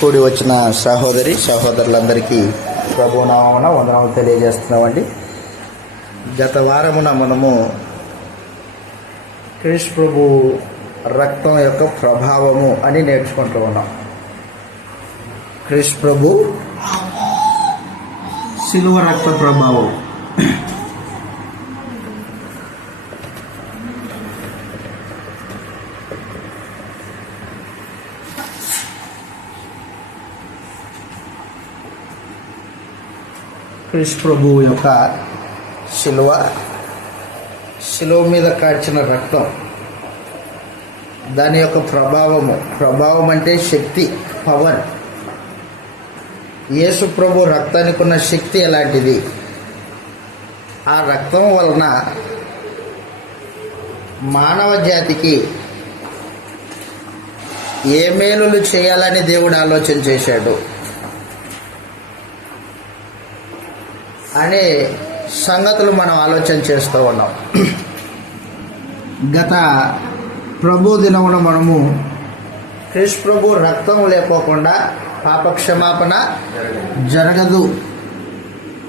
కూడి వచ్చిన సహోదరులందరికీ ప్రభునామమున వందనములు తెలియజేస్తున్నామండి. గత వారమున మనము క్రీస్తు ప్రభు రక్తం యొక్క ప్రభావము అని నేర్చుకుంటూ ఉన్నాం. క్రీస్తు ప్రభు శిలువ రక్త ప్రభావం. క్రీస్తు ప్రభువు యొక్క శిలువ మీద కాల్చిన రక్తం, దాని యొక్క ప్రభావం అంటే శక్తి, పవర్. యేసు ప్రభు రక్తానికి ఉన్న శక్తి ఎలాంటిది? ఆ రక్తం వలన మానవ జాతికి ఏ మేలులు చేయాలని దేవుడు ఆలోచన చేశాడు అనే సంగతులు మనం ఆలోచన చేస్తూ ఉన్నాం. గత ప్రభు దినమున మనము క్రీస్తు ప్రభు రక్తం లేకోకుండా పాప క్షమాపణ జరగదు.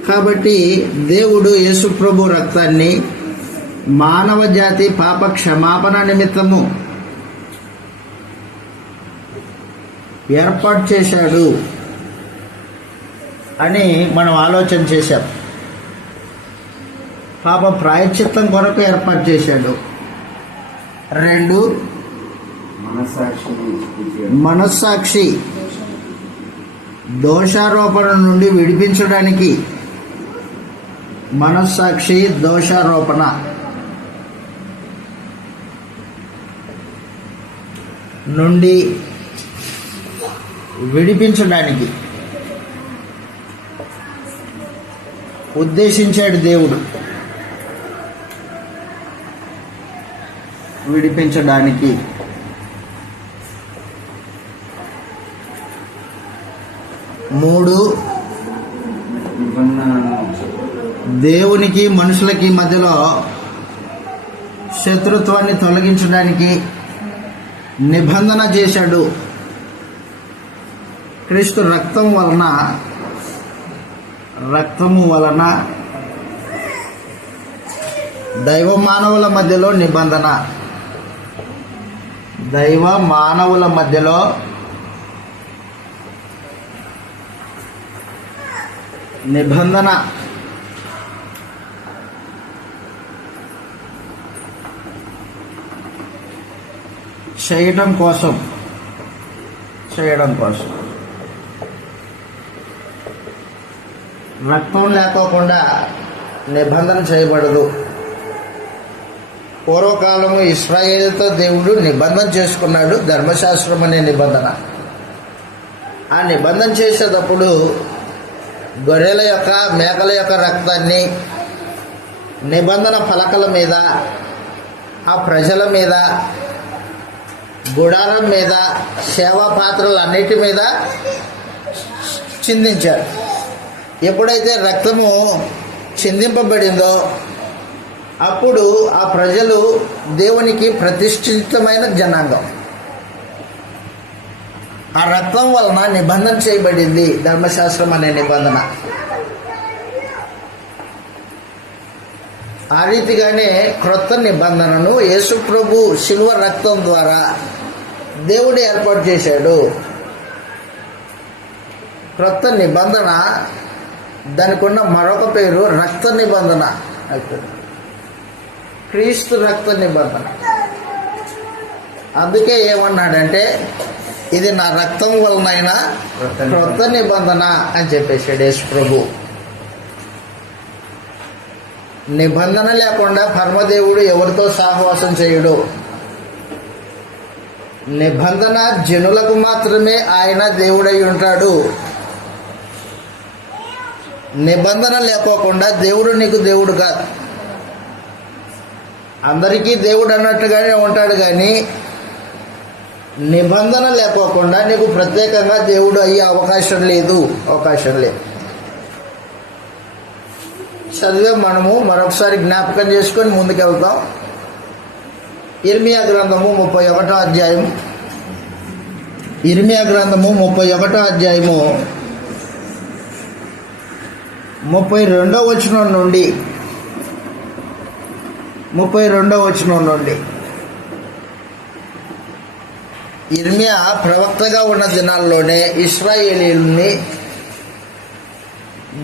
కాబట్టి దేవుడు యేసు ప్రభు రక్తాన్ని మానవ జాతి పాప క్షమాపణ నిమిత్తము ఏర్పాటు చేశాడు అని మనం ఆలోచన చేశాం. పాప ప్రాయశ్చిత్తం కొరకు ఏర్పాటు చేశాడు. 2, మనస్సాక్షి దోషారోపణ నుండి విడిపించడానికి. మనస్సాక్షి దోషారోపణ నుండి విడిపించడానికి ఉద్దేశించాడు దేవుడు. విడిపించడానికి. 3, దేవునికి మనుషులకి మధ్యలో శత్రుత్వాన్ని తొలగించడానికి నిబంధన చేశాడు. క్రీస్తు రక్తము వలన దైవ మానవుల మధ్యలో నిబంధన. దైవ మానవుల మధ్యలో నిబంధన. చేయడం కోసం రక్తం లేకోకుండా నిబంధన చేయబడదు. పూర్వకాలము ఇశ్రాయేలుతో దేవుడు నిబంధన చేసుకున్నాడు, ధర్మశాస్త్రం అనే నిబంధన. ఆ నిబంధన చేసేటప్పుడు గొర్రెల యొక్క మేకల యొక్క రక్తాన్ని నిబంధన ఫలకల మీద, ఆ ప్రజల మీద, గుడారం మీద, సేవా పాత్రలన్నిటి మీద చిందించారు. ఎప్పుడైతే రక్తము చిందింపబడిందో అప్పుడు ఆ ప్రజలు దేవునికి ప్రతిష్ఠితమైన జనాంగం. ఆ రక్తం వలన నిబంధన చేయబడింది, ధర్మశాస్త్రం అనే నిబంధన. ఆ రీతిగానే క్రొత్త నిబంధనను యేసు ప్రభు శిలువ రక్తం ద్వారా దేవుడు ఏర్పాటు చేశాడు. క్రొత్త నిబంధన, దానికి ఉన్న మరొక పేరు రక్త నిబంధన. క్రీస్తు రక్త నిబంధన. అందుకే ఏమన్నాడంటే, ఇది నా రక్తం వలనైనా క్రొత్త నిబంధన అని చెప్పేశాడు యేసు ప్రభు. నిబంధన లేకుండా పరమదేవుడు ఎవరితో సహవాసం చేయడు. నిబంధన జనులకు మాత్రమే ఆయన దేవుడై ఉంటాడు. నిబంధన లేకోకుండా దేవుడు నీకు దేవుడు కాదు. అందరికీ దేవుడు అన్నట్టుగానే ఉంటాడు, కానీ నిబంధన లేకోకుండా నీకు ప్రత్యేకంగా దేవుడు అయ్యే అవకాశం లేదు. చదివే మనము మరొకసారి జ్ఞాపకం చేసుకొని ముందుకెళ్తాం. ఇర్మియా గ్రంథము 31వ అధ్యాయం ఇర్మియా గ్రంథము 31వ అధ్యాయము 32వ వచనం నుండి 32వ వచనం నుండి ఇర్మియా ప్రవక్తగా ఉన్న దినాల్లోనే ఇశ్రాయేలీయుల్ని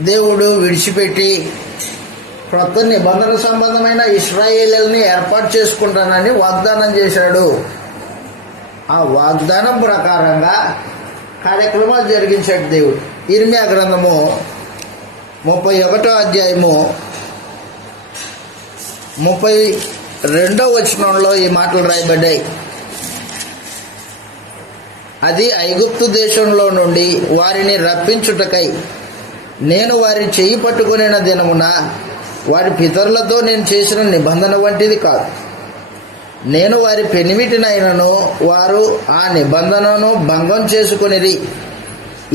దేవుడు విడిచిపెట్టి క్రొత్త నిబంధన సంబంధమైన ఇశ్రాయేలీయుల్ని ఏర్పాటు చేసుకుంటానని వాగ్దానం చేశాడు. ఆ వాగ్దానం ప్రకారంగా కార్యక్రమాలు జరిగించాడు దేవుడు. ఇర్మియా గ్రంథము 31వ అధ్యాయము 32వ వచనంలో ఈ మాటలు రాయబడ్డాయి. అది ఐగుప్తు దేశంలో నుండి వారిని రప్పించుటకై నేను వారి చెయ్యి పట్టుకునే దినమున వారి పితరులతో నేను చేసిన నిబంధన వంటిది కాదు. నేను వారి పెనిమిటినైనను వారు ఆ నిబంధనను భంగం చేసుకొనిరి.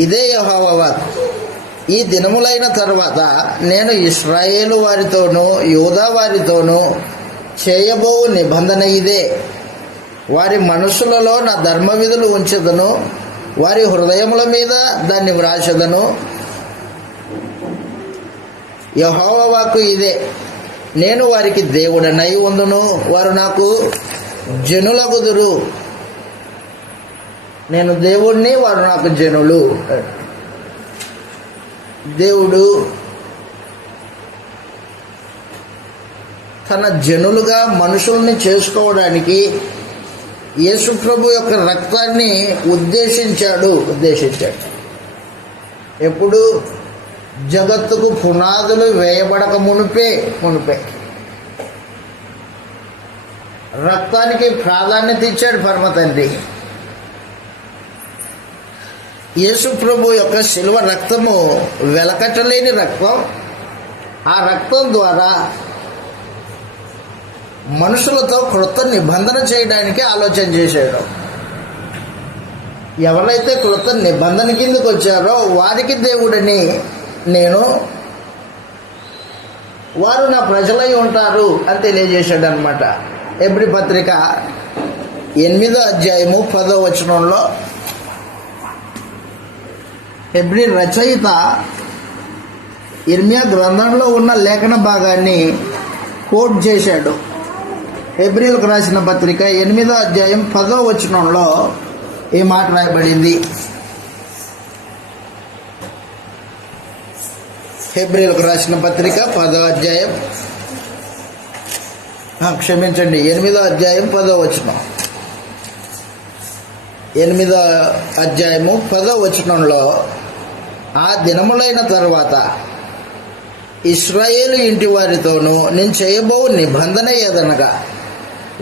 ఇదే యెహోవా వాక్కు. ఈ దినములైన తర్వాత నేను ఇశ్రాయేలు వారితోనూ యూదా వారితోనూ చేయబో నిబంధన ఇదే. వారి మనసులలో నా ధర్మ విధులు ఉంచెదను, వారి హృదయముల మీద దాన్ని వ్రాసెదను. యెహోవా వాక్కు ఇదే. నేను వారికి దేవుడనై ఉందును, వారు నాకు జనులగుదురు. నేను దేవుణ్ణి, వారు నాకు జనులు. దేవుడు తన జనులుగా మనుషుల్ని చేసుకోవడానికి యేసుప్రభు యొక్క రక్తాన్ని ఉద్దేశించాడు. ఎప్పుడు? జగత్తుకు పునాదులు వేయబడక మునిపే రక్తానికి ప్రాధాన్యత ఇచ్చాడు పరమ తండ్రి. యేసుప్రభు యొక్క శిలువ రక్తము వెలకట్టలేని రక్తం. ఆ రక్తం ద్వారా మనుషులతో క్రొత్త నిబంధన చేయడానికి ఆలోచన చేశాడు. ఎవరైతే క్రొత్త నిబంధన కిందకు వచ్చారో వారికి దేవుడని నేను, వారు నా ప్రజలై ఉంటారు అని తెలియజేశాడు అనమాట. హెబ్రీ పత్రిక 8వ అధ్యాయము 10వ వచనంలో హెబ్రీ రచయిత ఇర్మియా గ్రంథంలో ఉన్న లేఖన భాగాన్ని కోట్ చేశాడు. హెబ్రీలకు రాసిన పత్రిక 8వ అధ్యాయం 10వ వచనంలో ఈ మాట రాయబడింది. హెబ్రీలకు రాసిన పత్రిక 10వ అధ్యాయం 8వ అధ్యాయం 10వ వచనం. 8వ అధ్యాయము 10వ వచనంలో ఆ దినములైన తర్వాత ఇశ్రాయేలు ఇంటి వారితోనూ నేను చేయబో నిబంధన ఏదనగా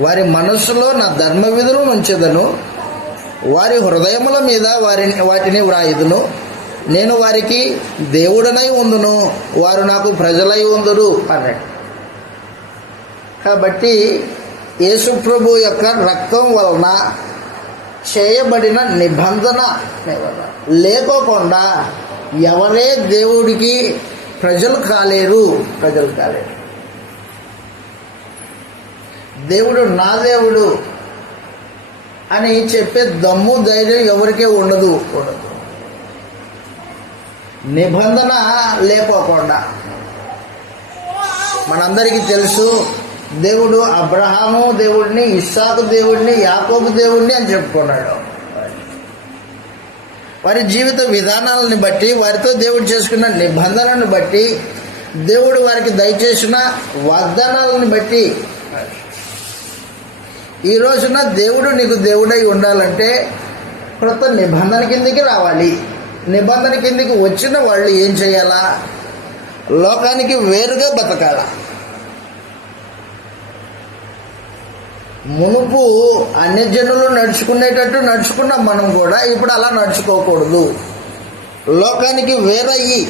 వారి మనస్సులో నా ధర్మ విధులను ఉంచెదను, వారి హృదయముల మీద వాటిని వ్రాయుదును. నేను వారికి దేవుడనై ఉందును, వారు నాకు ప్రజలై ఉందురు అన్నాడు. కాబట్టి యేసుప్రభు యొక్క రక్తం వలన చేయబడిన నిబంధన లేకోకుండా ఎవరే దేవుడికి ప్రజలు కాలేరు. దేవుడు నా దేవుడు అని చెప్పే దమ్ము ధైర్యం ఎవరికే ఉండదు. నిబంధన లేకోకుండా. మనందరికీ తెలుసు, దేవుడు అబ్రహాము దేవుడిని, ఇస్సాకు దేవుడిని, యాకోబు దేవుడిని అని చెప్పుకున్నాడు. వారి జీవిత విధానాలను బట్టి, వారితో దేవుడు చేసుకున్న నిబంధనలను బట్టి, దేవుడు వారికి దయచేసిన వాగ్దానాలను బట్టి ఈ రోజున దేవుడు నీకు దేవుడై ఉండాలంటే క్రొత్త నిబంధన కిందికి రావాలి. నిబంధన కిందికి వచ్చిన వాళ్ళు ఏం చేయాలా? లోకానికి వేరుగా బతకాల. మునుపు అన్యజనులు నడుచుకునేటట్టు నడుచుకున్నాం మనం కూడా. ఇప్పుడు అలా నడుచుకోకూడదు. లోకానికి వేరయ్యి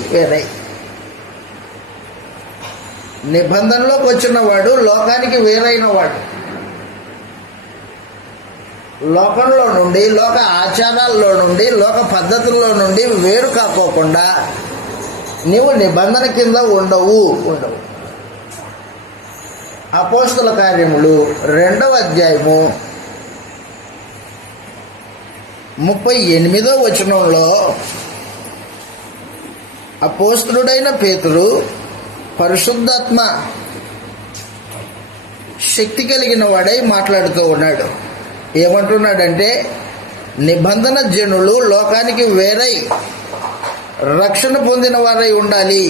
నిబంధనలోకి వచ్చిన వాడు లోకానికి వేరైన వాడు. లోకంలో నుండి, లోక ఆచారాల్లో నుండి, లోక పద్ధతుల్లో నుండి వేరు కాకోకుండా నీవు నిబంధన కింద ఉండవు. అపోస్తల కార్యములు 2వ అధ్యాయము 38వ వచనంలో అపోస్తలుడైన పేతురు పరిశుద్ధాత్మ శక్తి కలిగిన వాడై మాట్లాడుతూ ఉన్నాడు. ఏమంటున్నాడంటే, నిబంధన జనులు లోకానికి వేరై రక్షణ పొందిన వారై ఉండాలి.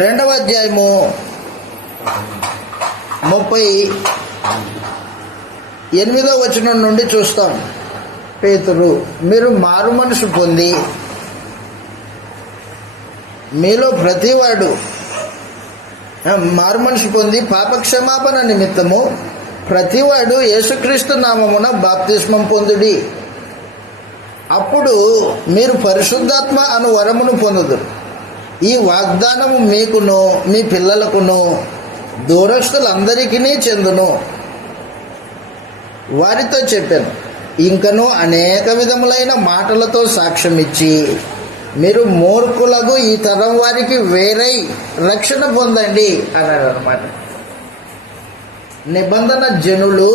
2వ అధ్యాయము 38వ వచనం నుండి చూస్తాం. పేతురు, మీరు మారు మనసు పొంది మీలో ప్రతివాడు మారు మనసు పొంది పాపక్షమాపణ నిమిత్తము ప్రతివాడు యేసుక్రీస్తు నామమున బాప్తిస్మం పొందుడి. అప్పుడు మీరు పరిశుద్ధాత్మ అను వరమును పొందుదురు. ఈ వాగ్దానము మీకును మీ పిల్లలకును దూరస్తులందరికీ చెందును. వారితో చెప్పాను, ఇంకనూ అనేక విధములైన మాటలతో సాక్ష్యం ఇచ్చి మీరు మూర్ఖులకు ఈ తరం వారికి వేరై రక్షణ పొందండి అన్నాడు అన్నమాట. నిబంధన జనులు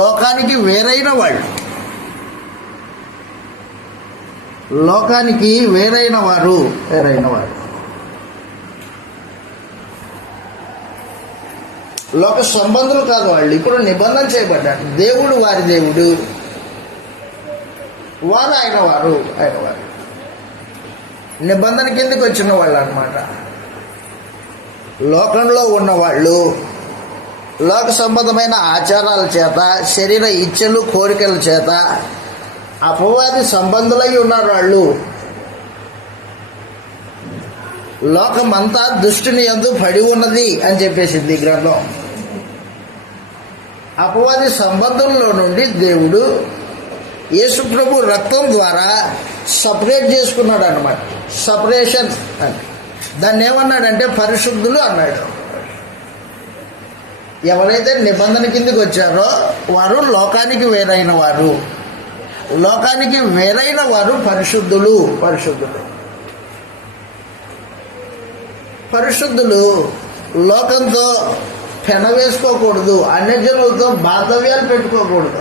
లోకానికి వేరైన వాళ్ళు, లోకానికి వేరైన వారు. లోక సంబంధులు కాదు వాళ్ళు. ఇప్పుడు నిబంధన చేయబడ్డారు. దేవుడు వారి దేవుడు, వారు ఆయన వారు. నిబంధన కిందకి వచ్చిన వాళ్ళు అన్నమాట. లోకంలో ఉన్నవాళ్ళు లోక సంబంధమైన ఆచారాల చేత, శరీర ఇచ్చలు కోరికల చేత అపవాది సంబంధులై ఉన్నారు వాళ్ళు. లోకమంతా దుష్టుని యందు పడి ఉన్నది అని చెప్పేసింది ఈ గ్రంథం. అపవాది సంబంధంలో నుండి దేవుడు యేసు ప్రభు రక్తం ద్వారా సపరేట్ చేసుకున్నాడు అన్నమాట. సపరేషన్ అంటే దాన్ని ఏమన్నాడంటే పరిశుద్ధులు అన్నాడు. ఎవరైతే నిబంధన కిందకి వచ్చారో వారు లోకానికి వేరైన వారు. లోకానికి వేరైన వారు పరిశుద్ధులు. పరిశుద్ధులు లోకంతో పెనవేసుకోకూడదు, అన్యజనులతో బాంధవ్యాలు పెట్టుకోకూడదు.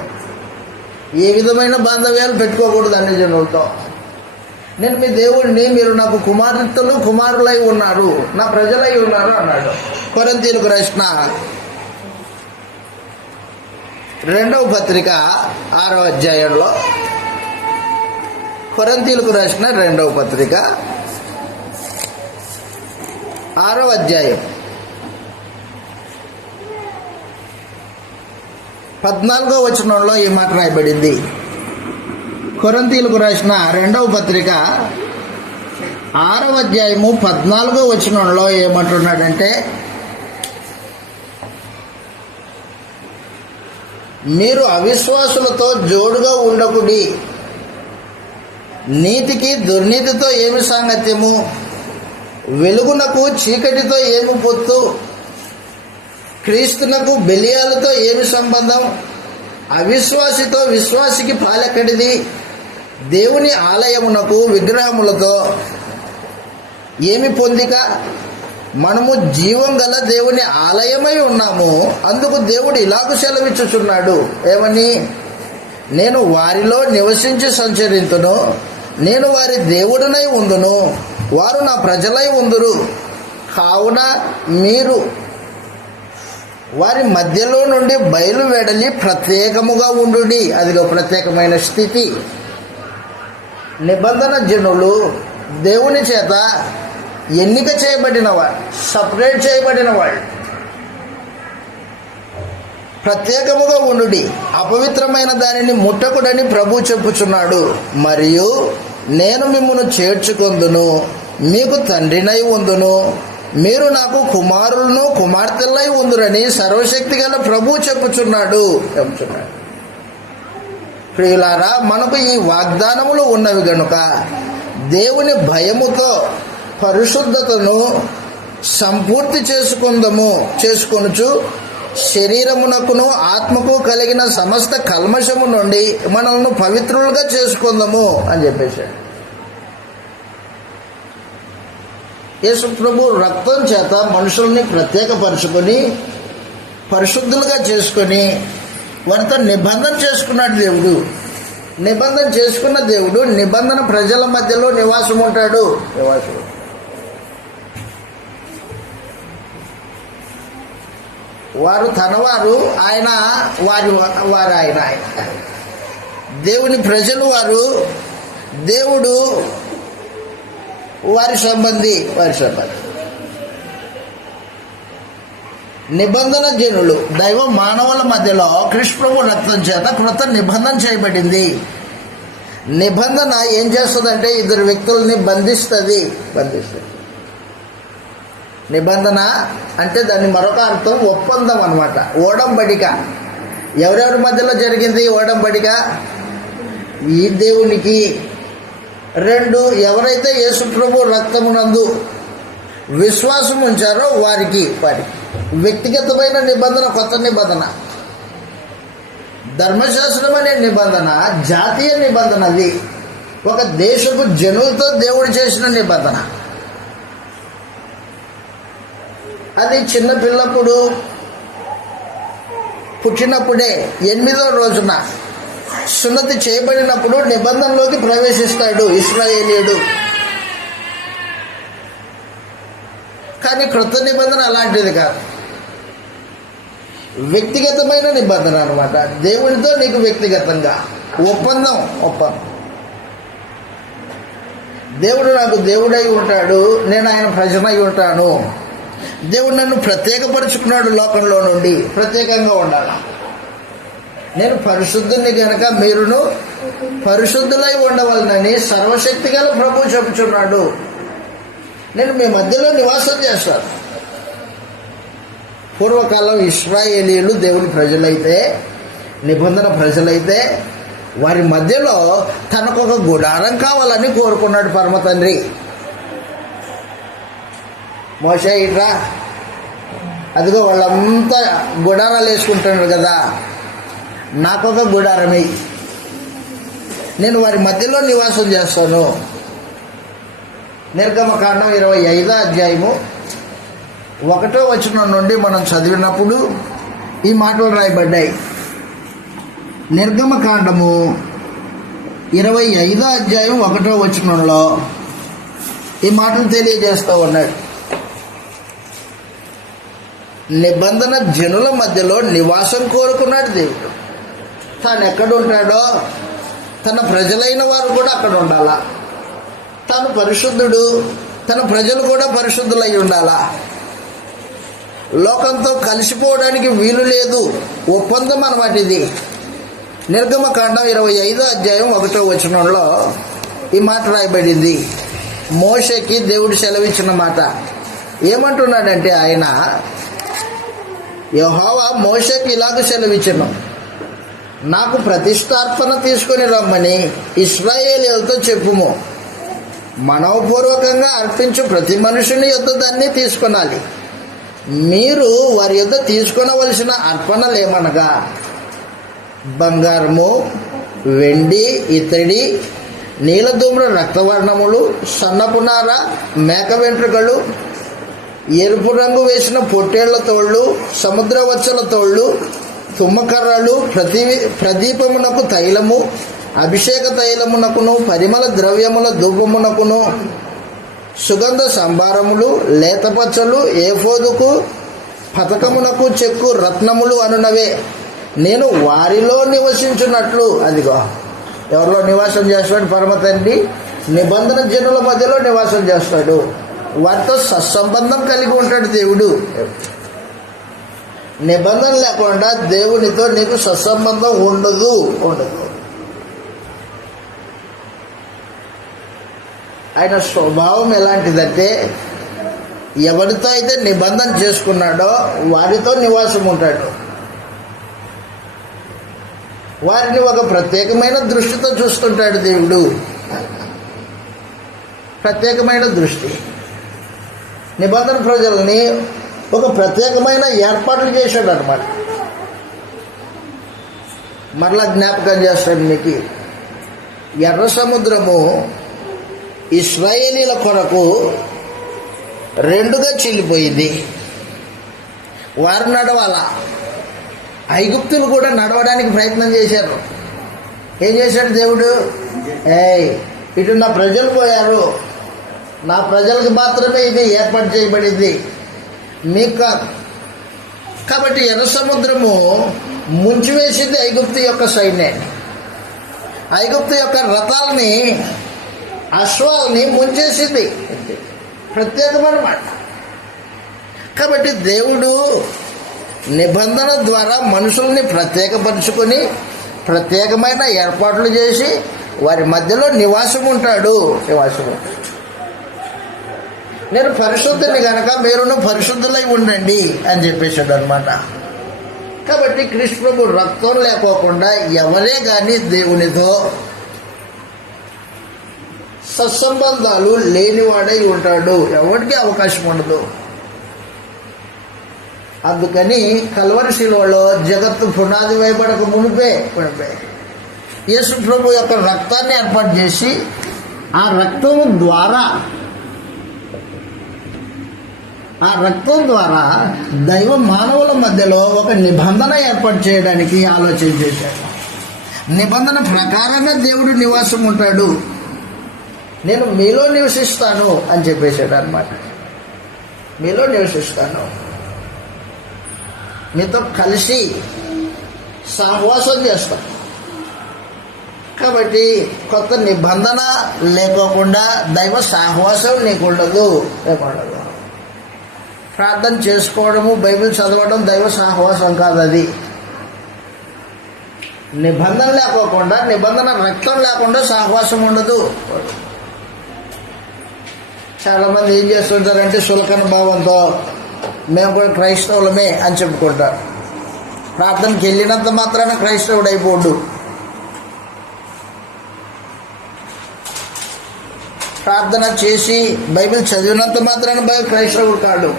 ఏ విధమైన బాంధవ్యాలు పెట్టుకోకూడదు అన్యజనులతో. నేను మీ దేవుడిని, మీరు నాకు కుమార్తెలు కుమారులై ఉన్నారు, నా ప్రజలై ఉన్నారు అన్నాడు. కొరింథీయులకు రాసిన 2వ పత్రిక 6వ అధ్యాయంలో, కొరింథీయులకు రాసిన 2వ పత్రిక 6వ అధ్యాయం 14వ వచనంలో ఈ మాట రాయబడింది. కొరింథీయులకు రాసిన 2వ పత్రిక 6వ అధ్యాయము 14వ వచనంలో ఏమంటున్నాడంటే, మీరు అవిశ్వాసులతో జోడుగా ఉండకుడి. నీతికి దుర్నీతితో ఏమి సాంగత్యము? వెలుగునకు చీకటితో ఏమి పొత్తు? క్రీస్తునకు బెలియాలతో ఏమి సంబంధం? అవిశ్వాసితో విశ్వాసికి పాలెక్కడిది? దేవుని ఆలయమునకు విగ్రహములతో ఏమి పొందిక? మనము జీవం గల దేవుని ఆలయమై ఉన్నాము. అందుకు దేవుడు ఇలాగ సెలవిచ్చుచున్నాడు, ఏమని? నేను వారిలో నివసించి సంచరింతును, నేను వారి దేవుడనై ఉందును, వారు నా ప్రజలై ఉందురు. కావున మీరు వారి మధ్యలో నుండి బయలు వెడలి ప్రత్యేకముగా ఉండుడి. అదిలో ప్రత్యేకమైన స్థితి. నిబంధన జనులు దేవుని చేత ఎన్నిక చేయబడిన వారు, సపరేట్ చేయబడిన వాళ్ళు. ప్రత్యేకముగా ఉండుడి, అపవిత్రమైన దానిని ముట్టకుడని ప్రభు చెప్పుచున్నాడు. మరియు నేను మిమ్మును చేర్చుకొందును, మీకు తండ్రినై ఉందును, మీరు నాకు కుమారులను కుమార్తెలై ఉందురని సర్వశక్తి గల ప్రభు చెప్పుచున్నాడు. ప్రియులారా, మనకు ఈ వాగ్దానములు ఉన్నవి గనుక దేవుని భయముతో పరిశుద్ధతను సంపూర్తి చేసుకొనుచు శరీరమునకును ఆత్మకు కలిగిన సమస్త కల్మషము నుండి మనల్ని పవిత్రులుగా చేసుకుందాము అని చెప్పేశాడు. యేసు ప్రభు రక్తం చేత మనుషుల్ని ప్రత్యేకపరుచుకొని పరిశుద్ధులుగా చేసుకొని వారితో నిబంధన చేసుకున్నాడు దేవుడు. నిబంధన చేసుకున్న దేవుడు నిబంధన ప్రజల మధ్యలో నివాసం ఉంటాడు. వారు తనవారు, ఆయన వారు ఆయన. దేవుని ప్రజలు వారు, దేవుడు వారి సంబంధి. నిబంధన జనులు దైవ మానవుల మధ్యలో కృష్ణ ప్రభు రక్తం చేత కృత నిబంధన చేయబడింది. నిబంధన ఏం చేస్తుందంటే ఇద్దరు వ్యక్తుల్ని బంధిస్తుంది. నిబంధన అంటే దాని మరొక అర్థం ఒప్పందం అన్నమాట, ఓడంబడిక. ఎవరెవరి మధ్యలో జరిగింది ఓడంబడిక? ఈ దేవునికి, రెండు ఎవరైతే యేసు ప్రభు రక్తమునందు విశ్వాసం ఉంచారో వారికి వ్యక్తిగతమైన నిబంధన, కొత్త నిబంధన. ధర్మశాస్త్రం అనే నిబంధన జాతీయ నిబంధన. అది ఒక దేశపు జనులతో దేవుడు చేసిన నిబంధన. అది చిన్న పిల్లప్పుడు పుట్టినప్పుడే 8వ రోజున సున్నతి చేయబడినప్పుడు నిబంధనలోకి ప్రవేశిస్తాడు ఇశ్రాయేలీయుడు. కానీ క్రొత్త నిబంధన అలాంటిది కాదు, వ్యక్తిగతమైన నిబంధన అన్నమాట. దేవుడితో నీకు వ్యక్తిగతంగా ఒప్పందం. దేవుడు నాకు దేవుడై ఉంటాడు, నేను ఆయన ప్రజనై ఉంటాను. దేవుడు నన్ను ప్రత్యేకపరుచుకున్నాడు, లోకంలో నుండి ప్రత్యేకంగా ఉండాలి. నేను పరిశుద్ధుని గనక మీరును పరిశుద్ధులై ఉండవలనని సర్వశక్తి గల ప్రభు చెబుతున్నాడు. నేను మీ మధ్యలో నివాసం చేస్తాను. పూర్వకాలం ఇశ్రాయేలీయులు దేవుని ప్రజలైతే, నిబంధన ప్రజలైతే, వారి మధ్యలో తనకొక గుడారం కావాలని కోరుకున్నాడు పరమ తండ్రి. మోషే ఇట్రా, అదిగో వాళ్ళంతా గుడారాలు వేసుకుంటున్నారు కదా, నాకొక గుడారమే, నేను వారి మధ్యలో నివాసం చేస్తాను. నిర్గమకాండం 25వ అధ్యాయము 1వ వచనం నుండి మనం చదివినప్పుడు ఈ మాటలు రాయబడ్డాయి. నిర్గమకాండము 25వ అధ్యాయం 1వ వచనంలో ఈ మాటలు తెలియజేస్తూ ఉన్నాడు. నిబంధన జనుల మధ్యలో నివాసం కోరుకున్నాడు దేవుడు. తాను ఎక్కడుంటాడో తన ప్రజలైన వారు కూడా అక్కడ ఉండాలా. తాను పరిశుద్ధుడు, తన ప్రజలు కూడా పరిశుద్ధులై ఉండాలా. లోకంతో కలిసిపోవడానికి వీలు లేదు, ఒప్పందం అన్నమాట ఇది. నిర్గమకాండం 25వ అధ్యాయం 1వ వచనంలో ఈ మాట రాయబడింది. మోషేకి దేవుడు సెలవిచ్చిన మాట ఏమంటున్నాడంటే, ఆయన యెహోవా మోషేకి ఇలాగ సెలవిచ్చెను, నాకు ప్రతిష్టార్పణ తీసుకొని రమ్మని ఇశ్రాయేలీయులతో చెప్పుము. మనవపూర్వకంగా అర్పించు ప్రతి మనుషుని యొద్ద దాన్ని తీసుకొనాలి. మీరు వారి యొద్ద తీసుకొనవలసిన అర్పణలేమనగా బంగారము, వెండి, ఇత్తడి, నీలధూమ్ర రక్తవర్ణములు, సన్నపునార, మేక వెంట్రుకలు, ఎరుపు రంగు వేసిన పొట్టేళ్ల తోళ్ళు, సముద్రవచ్చల తోళ్ళు, తుమ్మకర్రలు, ప్రదీపమునకు తైలము, అభిషేక తైలమునకును, పరిమళ ద్రవ్యముల ధూపమునకును, సుగంధ సంభారములు, లేతపచ్చలు, ఏఫోదుకు, పతకమునకు చెక్కు రత్నములు అనునవే. నేను వారిలో నివసించున్నట్లు. అదిగో ఎవరిలో నివాసం చేస్తాడు పరమ తండ్రి? నిబంధన జనుల మధ్యలో నివాసం చేస్తాడు. వారితో సత్సంబంధం కలిగి ఉంటాడు దేవుడు. నిబంధన లేకుండా దేవునితో నీకు సత్సంబంధం ఉండదు. ఆయన స్వభావం ఎలాంటిదంటే, ఎవరితో అయితే నిబంధన చేసుకున్నాడో వారితో నివాసం ఉంటాడు. వారిని ఒక ప్రత్యేకమైన దృష్టితో చూస్తుంటాడు దేవుడు. ప్రత్యేకమైన దృష్టి. నిబంధన ప్రజల్ని ఒక ప్రత్యేకమైన ఏర్పాట్లు చేశాడు అనమాట. మరలా జ్ఞాపకం చేస్తాడు మీకు. ఎర్ర సముద్రము ఇశ్రాయేలీల కొరకు 2గా చీలిపోయింది. వారు నడవాల, ఐగుప్తులు కూడా నడవడానికి ప్రయత్నం చేశారు. ఏం చేశాడు దేవుడు? ఇటు నా ప్రజలు పోయారు, నా ప్రజలకు మాత్రమే ఇది ఏర్పాటు చేయబడింది, మీకు కాదు. కాబట్టి ఎర్ర సముద్రము ముంచివేసింది ఐగుప్తు యొక్క సైన్యాన్ని, ఐగుప్తు యొక్క రథాలని, అశ్వాలని ముంచేసింది. ప్రత్యేకమైన మాట. కాబట్టి దేవుడు నిబంధన ద్వారా మనుషుల్ని ప్రత్యేకపరుచుకొని ప్రత్యేకమైన ఏర్పాట్లు చేసి వారి మధ్యలో నివాసం ఉంటాడు. నేను పరిశుద్ధుని కనుక మీరును పరిశుద్ధులై ఉండండి అని చెప్పేశాడు అనమాట. కాబట్టి క్రీస్తు ప్రభు రక్తం లేకోకుండా ఎవరే కానీ దేవునితో సత్సంబంధాలు లేనివాడై ఉంటాడు, ఎవరికి అవకాశం ఉండదు. అందుకని కల్వరి శిలువలో జగత్తు పునాది వేయబడక మునిపే యేసు ప్రభు యొక్క రక్తాన్ని ఏర్పాటు చేసి ఆ రక్తం ద్వారా దైవ మానవుల మధ్యలో ఒక నిబంధన ఏర్పాటు చేయడానికి ఆలోచన చేశాడు. నిబంధన ప్రకారంగా దేవుడు నివాసం ఉంటాడు, నేను మీలో నివసిస్తాను అని చెప్పేశాడు అనమాట. మీలో నివసిస్తాను, మీతో కలిసి సహవాసం చేస్తాను. కాబట్టి కొత్త నిబంధన లేకోకుండా దైవ సహవాసం నీకుండదు. ప్రార్థన చేసుకోవడము, బైబిల్ చదవడం దైవ సహవాసం కాదు. అది నిబంధన లేకోకుండా, నిబంధన రక్తం లేకుండా సహవాసం ఉండదు. చాలామంది ఏం చేస్తుంటారంటే సులకన భావంతో మేము కూడా క్రైస్తవులమే అని చెప్పుకుంటారు. ప్రార్థనకి వెళ్ళినంత మాత్రాన క్రైస్తవుడు అయిపోడు. ప్రార్థన చేసి బైబిల్ చదివినంత మాత్రాన క్రైస్తవుడు కాడు.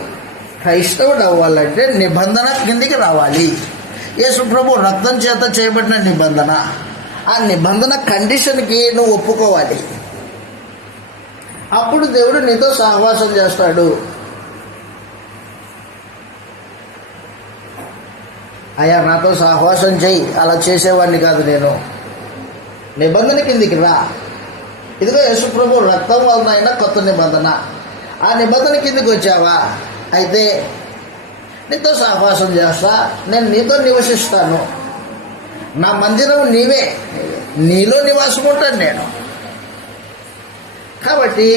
క్రైస్తవుడు అవ్వాలంటే నిబంధన కిందికి రావాలి. యేసు ప్రభు రక్తం చేత చేయబడిన నిబంధన, ఆ నిబంధన కండిషన్కి నువ్వు ఒప్పుకోవాలి. అప్పుడు దేవుడు నీతో సహవాసం చేస్తాడు. అయ్యా నాతో సహవాసం చెయ్యి, అలా చేసేవాడిని కాదు నేను, నిబంధన కిందికి రా. ఇదిగో యేసు ప్రభు రక్తం వలన అయినా కొత్త నిబంధన, ఆ నిబంధన కిందికి వచ్చావా, అయితే నీతో సహవాసం చేస్తా, నేను నీతో నివసిస్తాను, నా మందిరం నీవే, నీలో నివాసం ఉంటాను నేను. కాబట్టి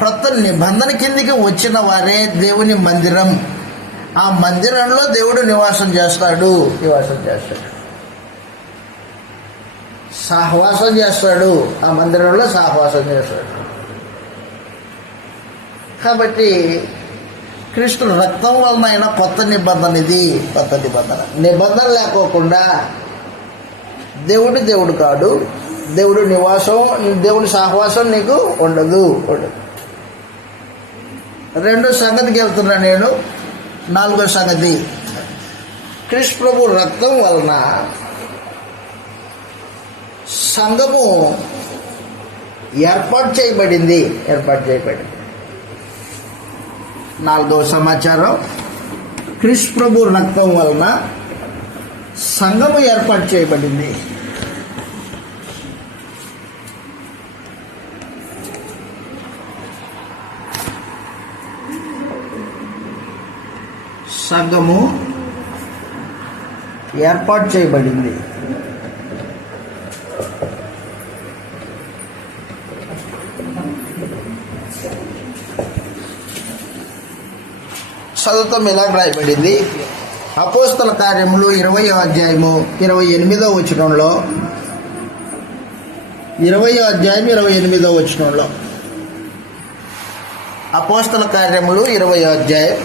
క్రొత్త నిబంధన కిందికి వచ్చిన వారే దేవుని మందిరం. ఆ మందిరంలో దేవుడు నివాసం చేస్తాడు, సహవాసం చేస్తాడు, ఆ మందిరంలో సహవాసం చేస్తాడు. కాబట్టి క్రీస్తు రక్తం వలన అయినా కొత్త నిబంధన ఇది, కొత్త నిబంధన. నిబంధన లేకోకుండా దేవుడు కాడు, దేవుడు నివాసం, దేవుడి సహవాసం నీకు ఉండదు. రెండో సంగతికి వెళ్తున్నా నేను. నాలుగో సంగతి, క్రీస్తు ప్రభు రక్తం వలన సంఘము ఏర్పాటు చేయబడింది. నాలుగవ సమాచారం, క్రీస్తు ప్రభు రక్తం వలన సంఘము ఏర్పాటు చేయబడింది. సంఘము ఏర్పాటు చేయబడింది. చదువుతాం ఎలా రాయబడింది. అపోస్తల కార్యములు 20వ అధ్యాయము 28వ వచనంలో, 20వ అధ్యాయం 28వ వచనంలో, అపోస్తల కార్యములు 20వ అధ్యాయం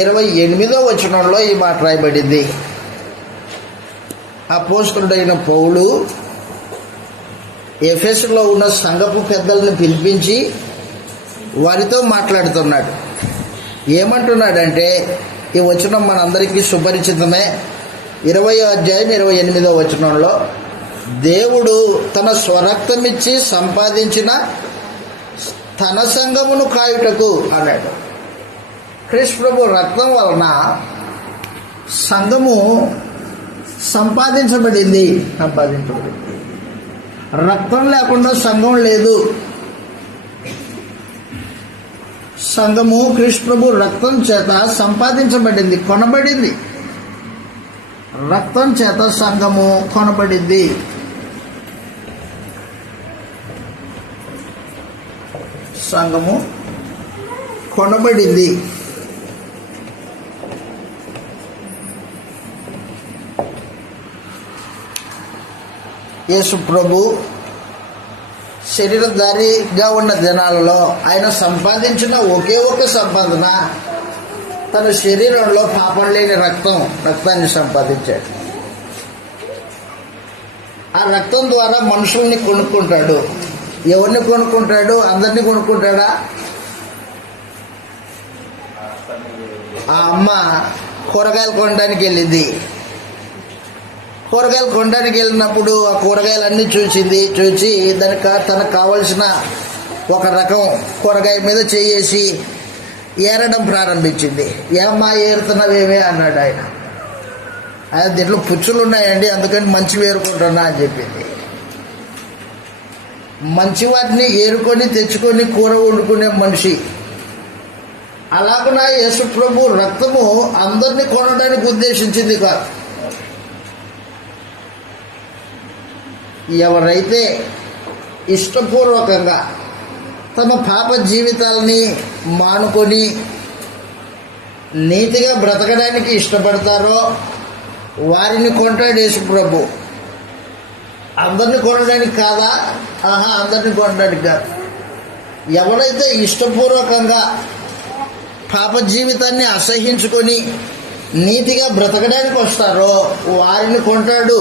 28వ వచనంలో ఈ మాట రాయబడింది. అపోస్తలుడైన పౌలు ఎఫెసులో ఉన్న సంఘపు పెద్దలను పిలిపించి వారితో మాట్లాడుతున్నాడు. ఏమంటున్నాడంటే, ఈ వచనం మనందరికీ సుపరిచితమే. 20వ అధ్యాయం 28వ వచనంలో, దేవుడు తన స్వరక్తమిచ్చి సంపాదించిన తన సంఘమును కాయుటకు అన్నాడు. క్రీస్తు ప్రభు రక్తం వలన సంఘము సంపాదించబడింది. రక్తం లేకుండా సంఘం లేదు. సంఘము క్రీస్తు ప్రభు రక్తం చేత సంపాదించబడింది, కొనబడింది. రక్తం చేత సంఘము కొనబడింది. సంఘము కొనబడింది. యేసు ప్రభు శరీరధారిగా ఉన్న దినాలలో ఆయన సంపాదించిన ఒకే ఒక సంపాదన తన శరీరంలో పాపం లేని రక్తాన్ని సంపాదించాడు. ఆ రక్తం ద్వారా మనుషుల్ని కొనుక్కుంటాడు. ఎవరిని కొనుక్కుంటాడు? అందరినీ కొనుక్కుంటాడా? ఆ అమ్మ కూరగాయలు కొనడానికి వెళ్ళింది. కూరగాయలు కొనడానికి వెళ్ళినప్పుడు ఆ కూరగాయలన్నీ చూసి తనకు కావలసిన ఒక రకం కూరగాయ మీద చేసి ఏరడం ప్రారంభించింది. ఏమ్మా ఏరుతున్నావేమే అన్నాడు ఆయన. దీంట్లో పుచ్చులు ఉన్నాయండి, అందుకని మంచి ఏరుకుంటున్నా అని చెప్పింది. మంచి వాటిని ఏరుకొని తెచ్చుకొని కూర వండుకునే మనిషి. అలాగునా యేసు ప్రభు రక్తము అందరినీ కొనడానికి ఉద్దేశించింది కాదు. ఎవరైతే ఇష్టపూర్వకంగా తమ పాప జీవితాలని మానుకొని నీతిగా బ్రతకడానికి ఇష్టపడతారో వారిని కొంటాడు యేసు ప్రభు. అందరిని కొనడానికి కాదా? అందరిని కొనడానికి కాదు. ఎవరైతే ఇష్టపూర్వకంగా పాప జీవితాన్ని అసహించుకొని నీతిగా బ్రతకడానికి వస్తారో వారిని కొంటాడు.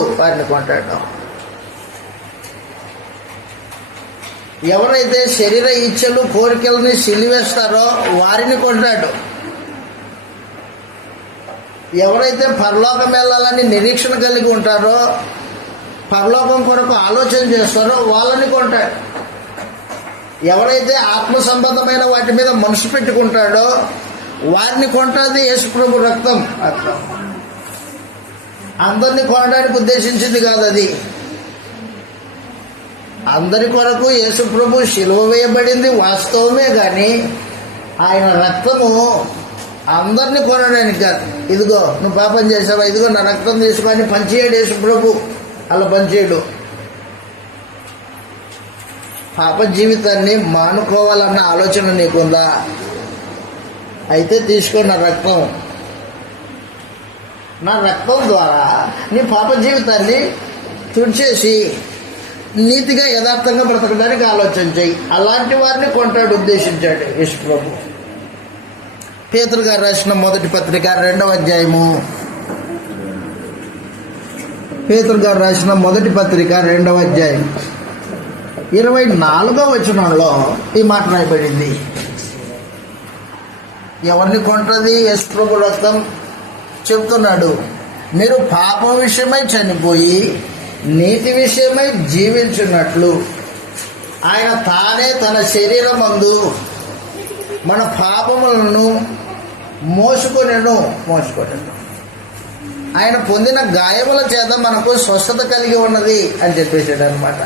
ఎవరైతే శరీర ఇచ్చలు కోరికలని సిలివేస్తారో వారిని కొంటాడు. ఎవరైతే పరలోకం వెళ్ళాలని నిరీక్షణ కలిగి ఉంటారో, పరలోకం కొరకు ఆలోచన చేస్తారో వాళ్ళని కొంటాడు. ఎవరైతే ఆత్మ సంబంధమైన వాటి మీద మనసు పెట్టుకుంటాడో వారిని కొంటాది యేసుప్రభు రక్తం. అందరినీ కొనడానికి ఉద్దేశించింది కాదు అది. అందరి కొరకు యేసుప్రభు శిలువ వేయబడింది వాస్తవమే, కానీ ఆయన రక్తము అందరినీ కొనడానికి కాదు. ఇదిగో నువ్వు పాపం చేసావా, ఇదిగో నా రక్తం తీసుకొని పంచేయడు యేసుప్రభు. అలా పంచేయడు. పాప జీవితాన్ని మానుకోవాలన్న ఆలోచన నీకుందా? అయితే తీసుకో నా రక్తం ద్వారా నీ పాప జీవితాన్ని తుడిచేసి నీతిగా యథార్థంగా బ్రతకడానికి ఆలోచన చేయి. అలాంటి వారిని కొంటాడు ఉద్దేశించాడు యేసు ప్రభు. పేతురు గారు రాసిన మొదటి పత్రిక 2వ అధ్యాయము. పేతురు గారు రాసిన మొదటి పత్రిక 2వ అధ్యాయం 24వ వచనంలో ఈ మాట రాయబడింది. ఎవరిని కొంటది యేసు ప్రభు రక్తం? చెప్తున్నాడు, మీరు పాపం విషయమై చనిపోయి నీతి విషయమై జీవించున్నట్లు ఆయన తానే తన శరీరమందు మన పాపములను మోసుకొనెను. ఆయన పొందిన గాయముల చేత మనకు స్వస్థత కలిగి ఉన్నది అని చెప్పేసాడు అనమాట.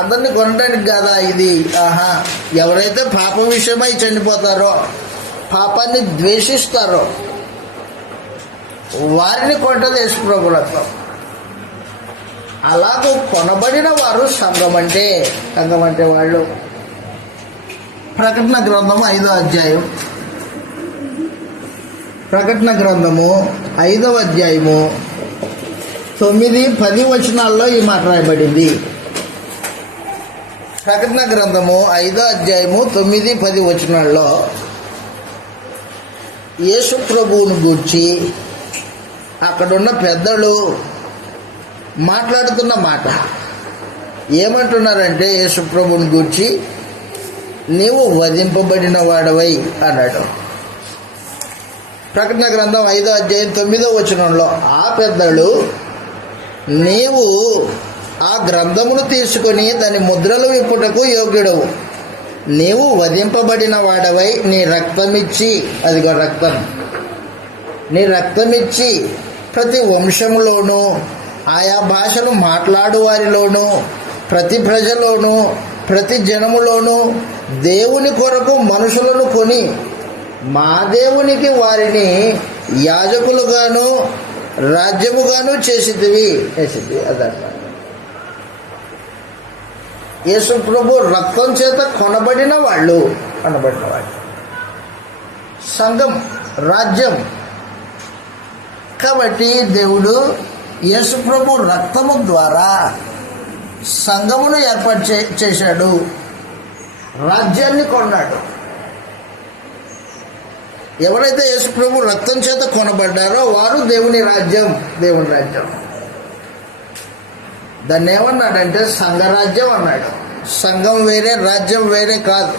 అందరినీ కొనడానికి కాదా ఇది? ఎవరైతే పాపం విషయమై చనిపోతారో, పాపాన్ని ద్వేషిస్తారో వారిని కొంటది యేసు ప్రభు రక్తం. అలాగూ కొనబడిన వారు సంఘం అంటే వాళ్ళు. ప్రకటన గ్రంథము 5వ అధ్యాయం. ప్రకటన గ్రంథము 5వ అధ్యాయము 9-10 వచనాల్లో ఈ మాట రాయబడింది. ప్రకటన గ్రంథము 5వ అధ్యాయము 9-10 వచనాల్లో యేసు ప్రభువును గూర్చి అక్కడున్న పెద్దలు మాట్లాడుతున్న మాట ఏమంటున్నారంటే, యేసు ప్రభువుని గూర్చి నీవు వధింపబడిన వాడవై అన్నాడు. ప్రకటన గ్రంథం 5వ అధ్యాయం 9వ వచనంలో ఆ పెద్దలు నీవు ఆ గ్రంథమును తీసుకొని దాని ముద్రలు విప్పుటకు యోగ్యుడవు, నీవు వధింపబడిన వాడవై నీ రక్తమిచ్చి, అదిగో రక్తం, నీ రక్తమిచ్చి ప్రతి వంశంలోనూ, ఆయా భాషలు మాట్లాడు వారిలోనూ, ప్రతి ప్రజలోనూ, ప్రతి జనములోనూ దేవుని కొరకు మనుషులను కొని మా దేవునికి వారిని యాజకులుగాను రాజ్యముగాను చేసితివి. అదట్లా యేసు ప్రభు రక్తం చేత కొనబడిన వాళ్ళు, సంఘం, రాజ్యం. కాబట్టి దేవుడు యేసు ప్రభు రక్తము ద్వారా సంఘమును ఏర్పాటు చేశాడు, రాజ్యాన్ని కొన్నాడు. ఎవరైతే యేసు ప్రభు రక్తం చేత కొనబడ్డారో వారు దేవుని రాజ్యం. దాన్ని ఏమన్నాడంటే సంఘరాజ్యం అన్నాడు. సంఘం వేరే, రాజ్యం వేరే కాదు.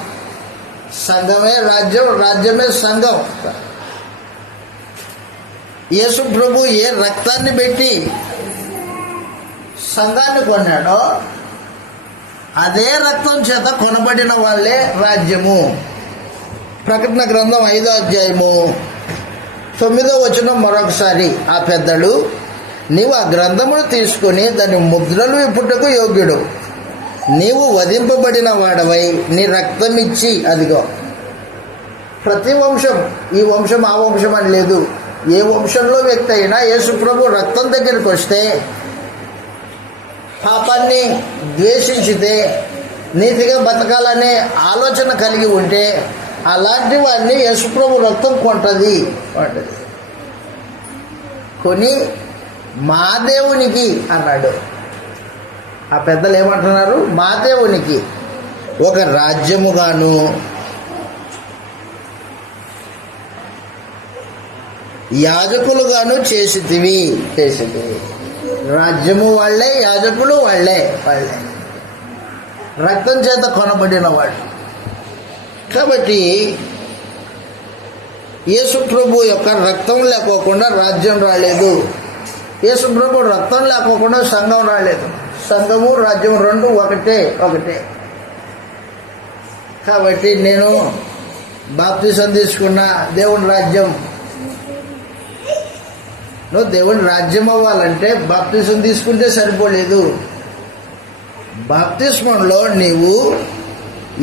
సంఘమే రాజ్యం, రాజ్యమే సంఘం. యేసు ప్రభు ఏ రక్తాన్ని పెట్టి సంఘాన్ని కొన్నాడో అదే రక్తం చేత కొనబడిన వాళ్ళే రాజ్యము. ప్రకటన గ్రంథం 5వ అధ్యాయము 9వ వచనం మరొకసారి. ఆ పెద్దలు, నీవు ఆ గ్రంథమును తీసుకుని దాని ముద్రలు విప్పుటకు యోగ్యుడు, నీవు వధింపబడిన వాడవై నీ రక్తమిచ్చి. అదిగో ప్రతి వంశం, ఈ వంశం ఆ వంశం అని లేదు, ఏ వంశంలో వ్యక్తి అయినా యేసు ప్రభు రక్తం దగ్గరికి వస్తే, పాపాన్ని ద్వేషించితే, నీతిగా బతకాలనే ఆలోచన కలిగి ఉంటే అలాంటి వాడిని యేసు ప్రభు రక్తం కొంటది. కొని మా దేవునికి అన్నాడు. ఆ పెద్దలు ఏమంటున్నారు? మా దేవునికి ఒక రాజ్యముగాను యాజకులుగాను చేసితివి. రాజ్యము వాళ్ళే, యాజకులు వాళ్ళే. రక్తం చేత కొనబడిన వాళ్ళు. కాబట్టి యేసు ప్రభు యొక్క రక్తం లేకోకుండా రాజ్యం రాలేదు. యేసు ప్రభు రక్తం లేకోకుండా సంఘం రాలేదు. సంఘము రాజ్యం రెండు ఒకటే. కాబట్టి నేను బాప్తిసం తీసుకున్న దేవుని రాజ్యం, నువ్వు దేవుని రాజ్యం అవ్వాలంటే బాప్తిసం తీసుకుంటే సరిపోలేదు. బాప్తిస్మంలో నీవు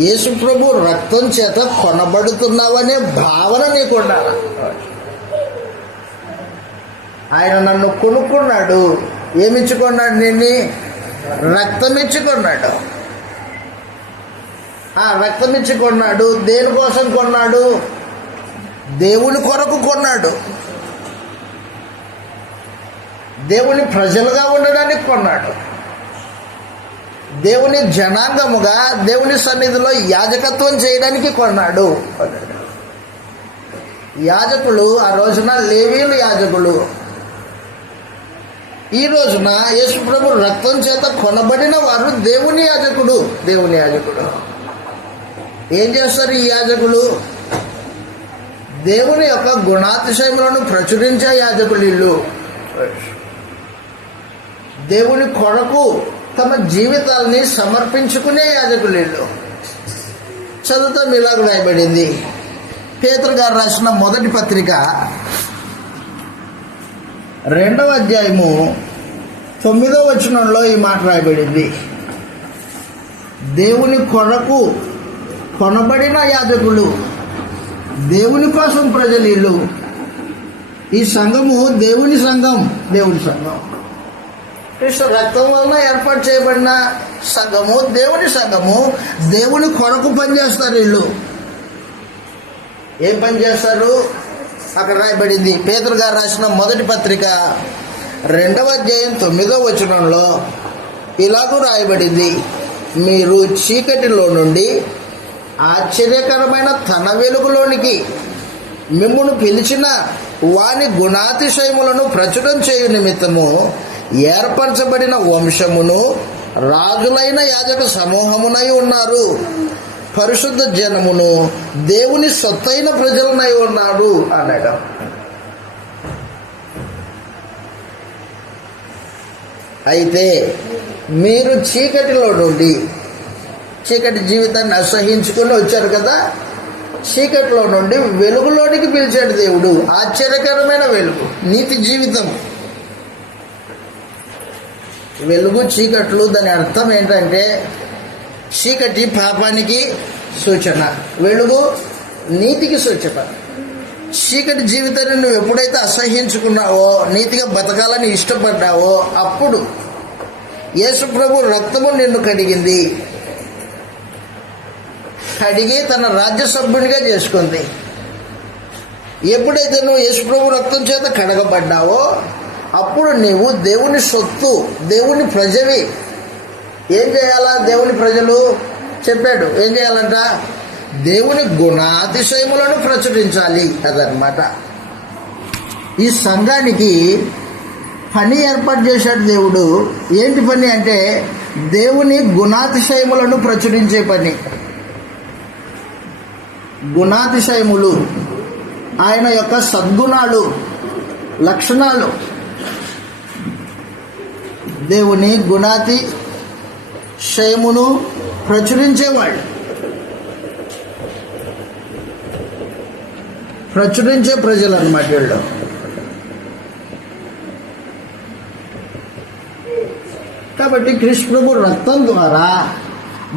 యేసు ప్రభు రక్తం చేత కొనబడుతున్నావనే భావన నీకు ఉండాలి. ఆయన నన్ను కొనుక్కున్నాడు. ఏమిచ్చుకున్నాడు? నిన్ను రక్తం ఇచ్చుకున్నాడు. ఆ రక్తం ఇచ్చుకున్నాడు. దేనికోసం కొన్నాడు? దేవుని కొరకు కొన్నాడు. దేవుని ప్రజలుగా ఉండడానికి కొన్నాడు. దేవుని జనాంగముగా దేవుని సన్నిధిలో యాజకత్వం చేయడానికి కొన్నాడు. యాజకులు ఆ రోజున లేవీయులు యాజకులు. ఈ రోజున యేసు ప్రభు రక్తం చేత కొనబడిన వారు దేవుని యాజకుడు. ఏం చేస్తారు ఈ యాజకులు? దేవుని యొక్క గుణాతిశయములను ప్రచురించే యాజకులు ఇల్లు. దేవుని కొరకు తమ జీవితాల్ని సమర్పించుకునే యాజకులు ఇల్లు. చదువుతాం, ఇలాగ రాయబడింది. పేతురు గారు రాసిన మొదటి పత్రిక 2వ అధ్యాయము 9వ వచనంలో ఈ మాట రాయబడింది. దేవుని కొరకు కొనబడిన యాజకులు, దేవుని కోసం ప్రజలు ఇల్లు. ఈ సంఘము దేవుని సంఘం. కృష్ణ రక్తం వలన ఏర్పాటు చేయబడిన సంఘము దేవుని సంఘము. దేవుని కొరకు పనిచేస్తారు వీళ్ళు. ఏం పని చేస్తారు? అక్కడ రాయబడింది. పేతురు గారు రాసిన మొదటి పత్రిక 2వ అధ్యాయం 9వ వచనంలో ఇలాగూ రాయబడింది. మీరు చీకటిలో నుండి ఆశ్చర్యకరమైన తన వెలుగులోనికి మిమ్మును పిలిచిన వాని గుణాతిశయములను ప్రచురం చేయు నిమిత్తము ఏర్పరచబడిన వంశమును రాజులైన యాజక సమూహమునై ఉన్నారు. పరిశుద్ధ జనమును దేవుని సొత్తైన ప్రజలనై ఉన్నారు అన్నాడు. అయితే మీరు చీకటిలో నుండి, చీకటి జీవితాన్ని అసహించుకుని వచ్చారు కదా, చీకటిలో నుండి వెలుగులోనికి పిలిచాడు దేవుడు. ఆశ్చర్యకరమైన వెలుగు, నీతి జీవితం. వెలుగు చీకట్లు, దాని అర్థం ఏంటంటే చీకటి పాపానికి సూచన, వెలుగు నీతికి సూచన. చీకటి జీవితాన్ని నువ్వు ఎప్పుడైతే అసహ్యించుకున్నావో, నీతిగా బతకాలని ఇష్టపడ్డావో, అప్పుడు యేసు ప్రభు రక్తము నిన్ను కడిగింది, కడిగి తన రాజ్య సభ్యునిగా చేసుకుంది. ఎప్పుడైతే నువ్వు యేసు ప్రభు రక్తం చేత కడగబడ్డావో అప్పుడు నీవు దేవుని సొత్తు, దేవుని ప్రజవి. ఏం చేయాలా? దేవుని ప్రజలు చెప్పాడు ఏం చేయాలంట? దేవుని గుణాతిశయములను ప్రచురించాలి. అదనమాట. ఈ సంఘానికి పని ఏర్పాటు చేశాడు దేవుడు. ఏంటి పని అంటే దేవుని గుణాతిశయములను ప్రచురించే పని. గుణాతిశయములు, ఆయన యొక్క సద్గుణాలు, లక్షణాలు, దేవుని గుణాతిశయమును ప్రచురించేవాడు, ప్రచురించే ప్రజలు అన్నమాట వీళ్ళు. కాబట్టి క్రీస్తు ప్రభు రక్తం ద్వారా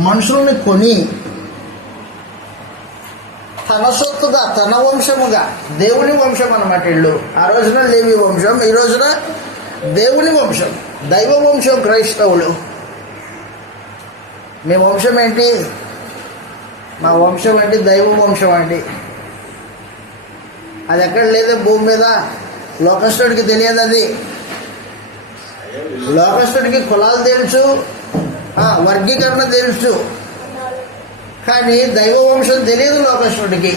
మనుషుల్ని కొని తన సొత్తుగా, తన వంశముగా, దేవుని వంశం అన్నమాట వీళ్ళు. ఆ రోజున లేవి వంశం, ఈ రోజున దేవుని వంశం, దైవ వంశం క్రైస్తవులు. మీ వంశం ఏంటి? మా వంశం అంటే దైవ వంశం అండి. అది ఎక్కడ లేదు భూమి మీద. లోకస్తుడికి తెలియదు అది. లోకస్తుడికి కులాలు తెలుసు, వర్గీకరణ తెలుసు, కానీ దైవ వంశం తెలియదు లోకస్తుడికి.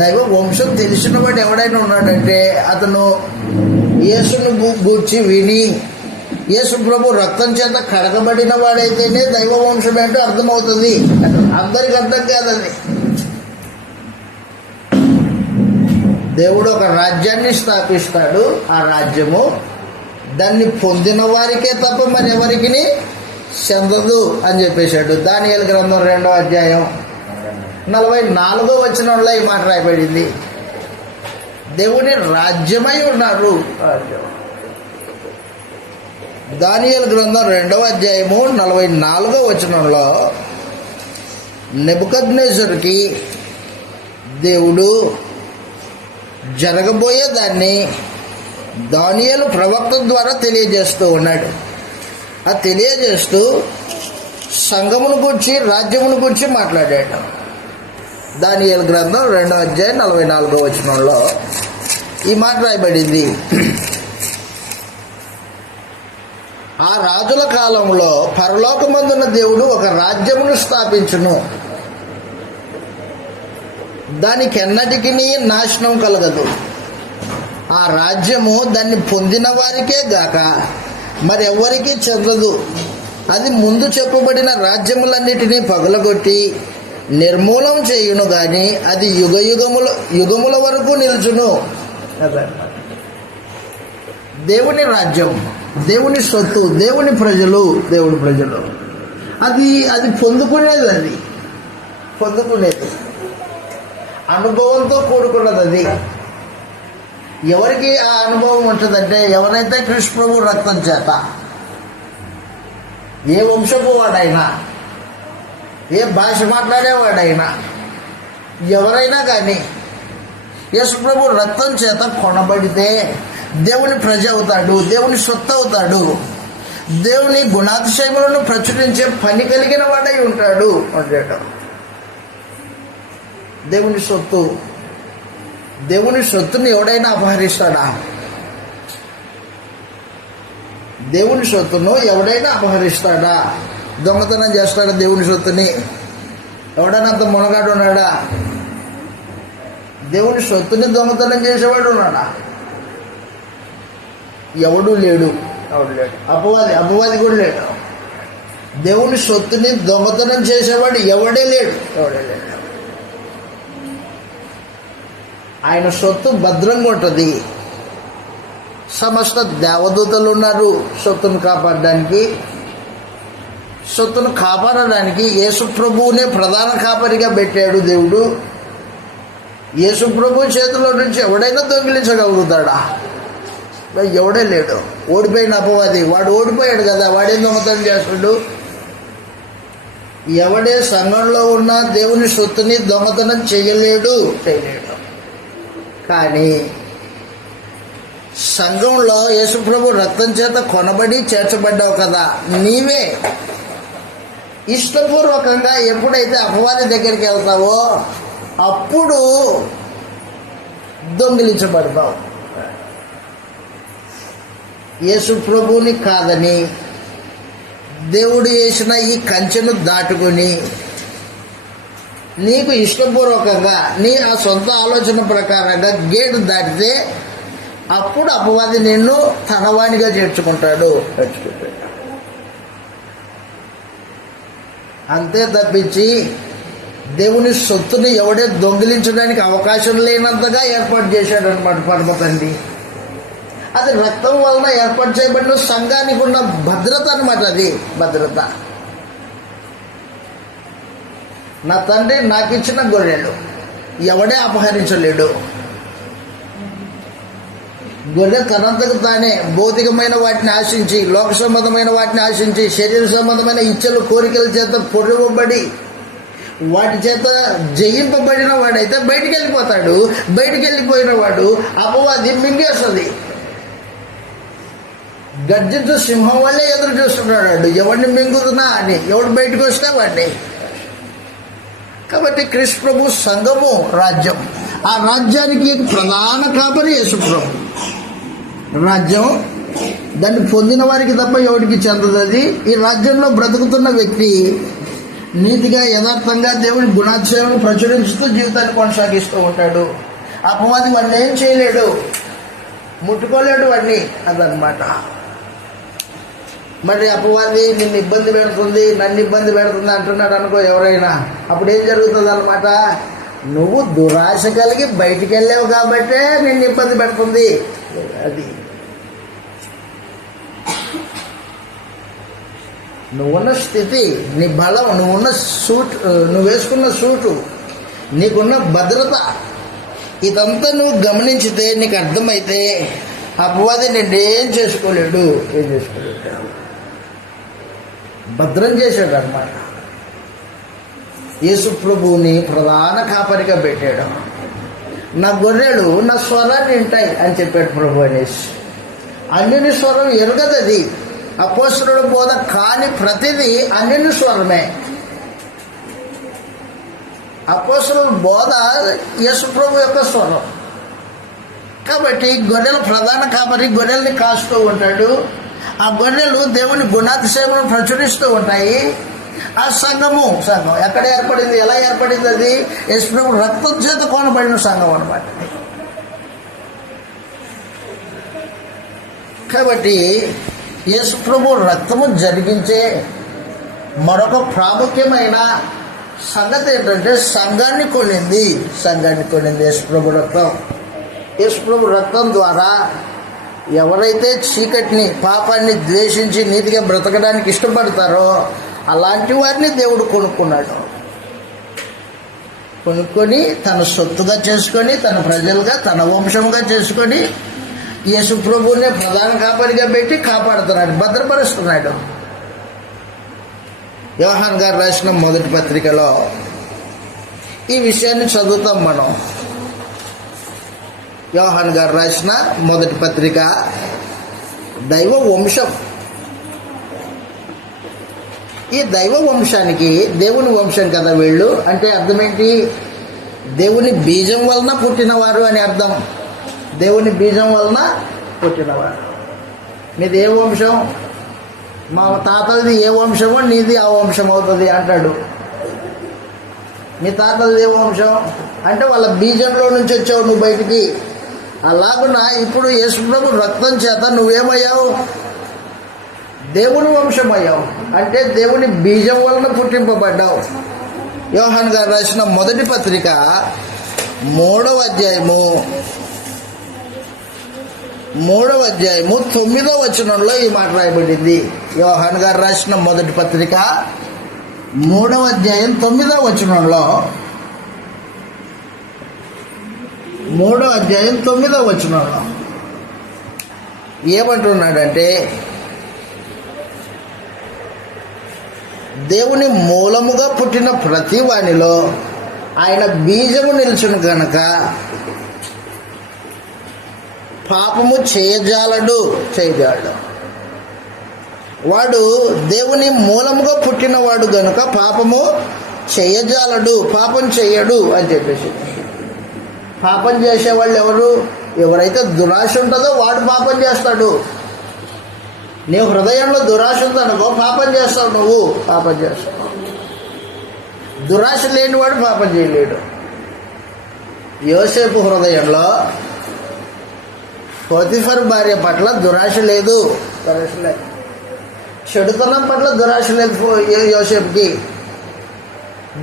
దైవ వంశం తెలిసిన వాడు ఎవడైనా ఉన్నాడంటే అతను యేసును గూర్చి విని యేసు ప్రభు రక్తం చేత కడగబడిన వాడైతేనే దైవ వంశం ఏంటో అర్థమవుతుంది. అందరికి అర్థం కాదు అది. దేవుడు ఒక రాజ్యాన్ని స్థాపిస్తాడు. ఆ రాజ్యము దాన్ని పొందిన వారికే తప్ప మరి ఎవరికి చెందదు అని చెప్పేశాడు. దానియేలు గ్రంథం 2వ అధ్యాయం 44వ వచనంలో ఈ మాట రాయబడింది. దేవుని రాజ్యమై ఉన్నారు. దానియేలు గ్రంథం 2వ అధ్యాయము 44వ వచనంలో నెబుకద్నెజరుకి దేవుడు జరగబోయే దాన్ని దానియేలు ప్రవక్త ద్వారా తెలియజేస్తూ ఉన్నాడు. ఆ తెలియజేస్తూ సంఘమును గురించి, రాజ్యమును గురించి మాట్లాడాడు. దానియేలు గ్రంథం 2వ అధ్యాయం 44వ వచనంలో ఈ మాట రాయబడింది. ఆ రాజుల కాలంలో పరలోకమందున్న దేవుడు ఒక రాజ్యమును స్థాపించును, దానికి ఎన్నటికీ నాశనం కలగదు. ఆ రాజ్యము దాన్ని పొందిన వారికే గాక మరి ఎవరికీ చెందదు. అది ముందు చెప్పబడిన రాజ్యములన్నిటినీ పగలగొట్టి నిర్మూలం చేయును గాని అది యుగముల వరకు నిలుచును. దేవుని రాజ్యం, దేవుని సొత్తు, దేవుని ప్రజలు, దేవుని ప్రజలు అది పొందుకునేది, పొందుకునేది అనుభవంతో కూడుకున్నది. అది ఎవరికి ఆ అనుభవం ఉంటుందంటే ఎవరైతే కృష్ణ ప్రభు రక్తం చేత, ఏ వంశపు వాడైనా, ఏ భాష మాట్లాడేవాడైనా, ఎవరైనా కానీ యేసు ప్రభు రక్తం చేత కొనబడితే దేవుని ప్రజ అవుతాడు, దేవుని సొత్తు అవుతాడు, దేవుని గుణాతిశయములను ప్రచురించే పని కలిగిన వాడై ఉంటాడు అంటాడు. దేవుని సొత్తు, దేవుని సొత్తుని ఎవడైనా అపహరిస్తాడా? దేవుని సొత్తును ఎవడైనా అపహరిస్తాడా? దొంగతనం చేస్తాడా దేవుని సొత్తుని? ఎవడైనా అంత మునగాడు ఉన్నాడా? దేవుని సొత్తుని దొంగతనం చేసేవాడు ఉన్నాడా? ఎవడు లేడు. అపవాది కూడా లేడు. దేవుని సొత్తుని దొంగతనం చేసేవాడు ఎవడే లేడు. ఆయన సొత్తు భద్రంగా ఉంటుంది. సమస్త దేవదూతలు ఉన్నారు సొత్తును కాపాడడానికి. సొత్తును కాపాడడానికి యేసు ప్రభువునే ప్రధాన కాపరిగా పెట్టాడు దేవుడు. యేసు ప్రభు చేతిలో నుంచి ఎవడైనా దొంగిలించగలుగుతాడా? ఎవడే లేడు. ఓడిపోయిన అపవాది. వాడు ఓడిపోయాడు కదా, వాడేం దొంగతనం చేస్తాడు? ఎవడే సంఘంలో ఉన్న దేవుని సొత్తుని దొంగతనం చేయలేడు. కానీ సంఘంలో యేసుప్రభు రక్తం చేత కొనబడి చేర్చబడ్డావు కదా, నీవే ఇష్టపూర్వకంగా ఎప్పుడైతే అపవాది దగ్గరికి వెళ్తావో అప్పుడు దొంగిలించబడతావు. యేసుప్రభుని కాదని దేవుడు వేసిన ఈ కంచెను దాటుకొని నీకు ఇష్టపూర్వకంగా నీ ఆ సొంత ఆలోచన ప్రకారంగా గేటు దాటితే అప్పుడు అపవాది నిన్ను తనవాణిగా చేర్చుకుంటాడు. అంతే తప్పించి దేవుని సొత్తుని ఎవడే దొంగిలించడానికి అవకాశం లేనంతగా ఏర్పాటు చేశాడు అనమాట పరమ తండ్రి. అది రక్తం వలన ఏర్పాటు చేయబడిన సంఘానికి ఉన్న భద్రత అనమాట. అది భద్రత. నా తండ్రి నాకు ఇచ్చిన గొర్రెలు ఎవడే అపహరించలేడు. గొర్రె తనంతకు తానే భౌతికమైన వాటిని ఆశించి, లోక సంబంధమైన వాటిని ఆశించి, శరీర సంబంధమైన ఇచ్చలు కోరికల చేత పొడవబడి వాటి చేత జయింపబడిన వాడైతే బయటికి వెళ్ళిపోతాడు. బయటికి వెళ్ళిపోయిన వాడు అపవాది మింగేస్తుంది. గర్జించు సింహం వల్లే ఎదురు చూస్తున్నాడు, ఎవరిని మింగుతున్నా అని. ఎవడు బయటకు వస్తే వాడిని. కాబట్టి క్రీస్తు ప్రభు సంఘము రాజ్యం. ఆ రాజ్యానికి ప్రధాన కాపరి యేసు ప్రభు. రాజ్యం దాన్ని పొందిన వారికి తప్ప ఎవరికి చెందదు. అది ఈ రాజ్యంలో బ్రతుకుతున్న వ్యక్తి నీతిగా యథార్థంగా దేవుని గుణాతిశయాలను ప్రచురించుతూ జీవితాన్ని కొనసాగిస్తూ ఉంటాడు. అపవాది వాడిని ఏం చేయలేడు, ముట్టుకోలేడు వాడిని. అదనమాట. మరి అపవాది నిన్ను ఇబ్బంది పెడుతుంది, నన్ను ఇబ్బంది పెడుతుంది అంటున్నాడు అనుకో ఎవరైనా, అప్పుడు ఏం జరుగుతుంది అనమాట? నువ్వు దురాశ కలిగి బయటికి వెళ్ళావు కాబట్టే నిన్ను ఇబ్బంది పెడుతుంది. అది నువ్వున్న స్థితి, నీ బలం, నువ్వు వేసుకున్న సూటు, నీకున్న భద్రత, ఇదంతా నువ్వు గమనించితే నీకు అర్థమైతే అపవాది నిన్నేం చేసుకోలేడు. భద్రం చేశాడు అన్నమాట. యేసు ప్రభువుని ప్రధాన కాపరిగా పెట్టాడు. నా గొర్రెలు నా స్వరాన్ని వింటాయి అని చెప్పాడు ప్రభు అనేసి. అన్యుని స్వరం ఎరగదది. అపోస్తలుల బోధ కాని ప్రతిదీ అన్యుని స్వరమే. అపోస్తలుల బోధ యేసు ప్రభు యొక్క స్వరం. కాబట్టి గొర్రెల ప్రధాన కాపరి గొర్రెల్ని కాస్తూ ఉంటాడు. ఆ గొర్రెలు దేవుని గుణాతిశయములను ప్రచురిస్తూ ఉంటాయి. ఆ సంఘం ఎక్కడ ఏర్పడింది, ఎలా ఏర్పడింది? అది యేసు ప్రభు రక్తం చేత కొనబడిన సంఘం అన్నమాట. కాబట్టి యేసు ప్రభు రక్తము జరిగించే మరొక ప్రాముఖ్యమైన సంగతి ఏంటంటే సంఘాన్ని కొనింది యేసు ప్రభు రక్తం. యేసు ప్రభు రక్తం ద్వారా ఎవరైతే చీకటిని, పాపాన్ని ద్వేషించి నీతిగా బ్రతకడానికి ఇష్టపడతారో అలాంటి వారిని దేవుడు కొనుక్కొని తన సొత్తుగా చేసుకొని, తన ప్రజలుగా, తన వంశంగా చేసుకొని యేసు ప్రభువునే ప్రధాన కాపరిగా పెట్టి కాపాడుతున్నాడు, భద్రపరుస్తున్నాడు. యోహాన్ గారు రాసిన మొదటి పత్రికలో ఈ విషయాన్ని చదువుతాం మనం. యోహాన్ గారు రాసిన మొదటి పత్రిక దైవ వంశం. ఈ దైవ వంశానికి దేవుని వంశం కదా వీళ్ళు. అంటే అర్థం ఏంటి? దేవుని బీజం వలన పుట్టినవారు అని అర్థం. దేవుని బీజం వలన పుట్టినవారు. మీది ఏ వంశం? మా తాతలది ఏ వంశమో నీది ఆ వంశం అవుతుంది అంటాడు. మీ తాతలది ఏ వంశం అంటే వాళ్ళ బీజంలో నుంచి వచ్చావు నువ్వు బయటికి. అలాగున ఇప్పుడు యేసు ప్రభు రక్తం చేత నువ్వేమయ్యావు? దేవుని వంశం అయ్యావు. అంటే దేవుని బీజం వలన పుట్టింపబడ్డావు. యోహాన్ గారు రాసిన మొదటి పత్రిక 3వ అధ్యాయము 9వ వచనంలో ఈ మాట రాయబడింది. యోహాన్ గారు రాసిన మొదటి పత్రిక 3వ అధ్యాయం 9వ వచనంలో 3వ అధ్యాయం 9వ వచనంలో ఏమంటున్నాడంటే, దేవుని మూలముగా పుట్టిన ప్రతి వానిలో ఆయన బీజము నిలుచును గనక పాపము చేయజాలడు. వాడు దేవుని మూలముగా పుట్టినవాడు గనుక పాపము చేయజాలడు, పాపం చెయ్యడు అని చెప్పేసి. పాపం చేసేవాళ్ళు ఎవరైతే దురాశ ఉంటుందో వాడు పాపం చేస్తాడు. నీ హృదయంలో దురాశ ఉందనుకో పాపం చేస్తావు, నువ్వు పాపం చేస్తావు. దురాశ లేనివాడు పాపం చేయలేడు. యోసేపు హృదయంలో పోతిఫర్ భార్య పట్ల దురాశ లేదు. చెడుతనం పట్ల దురాశ లేదు యోసేపుకి.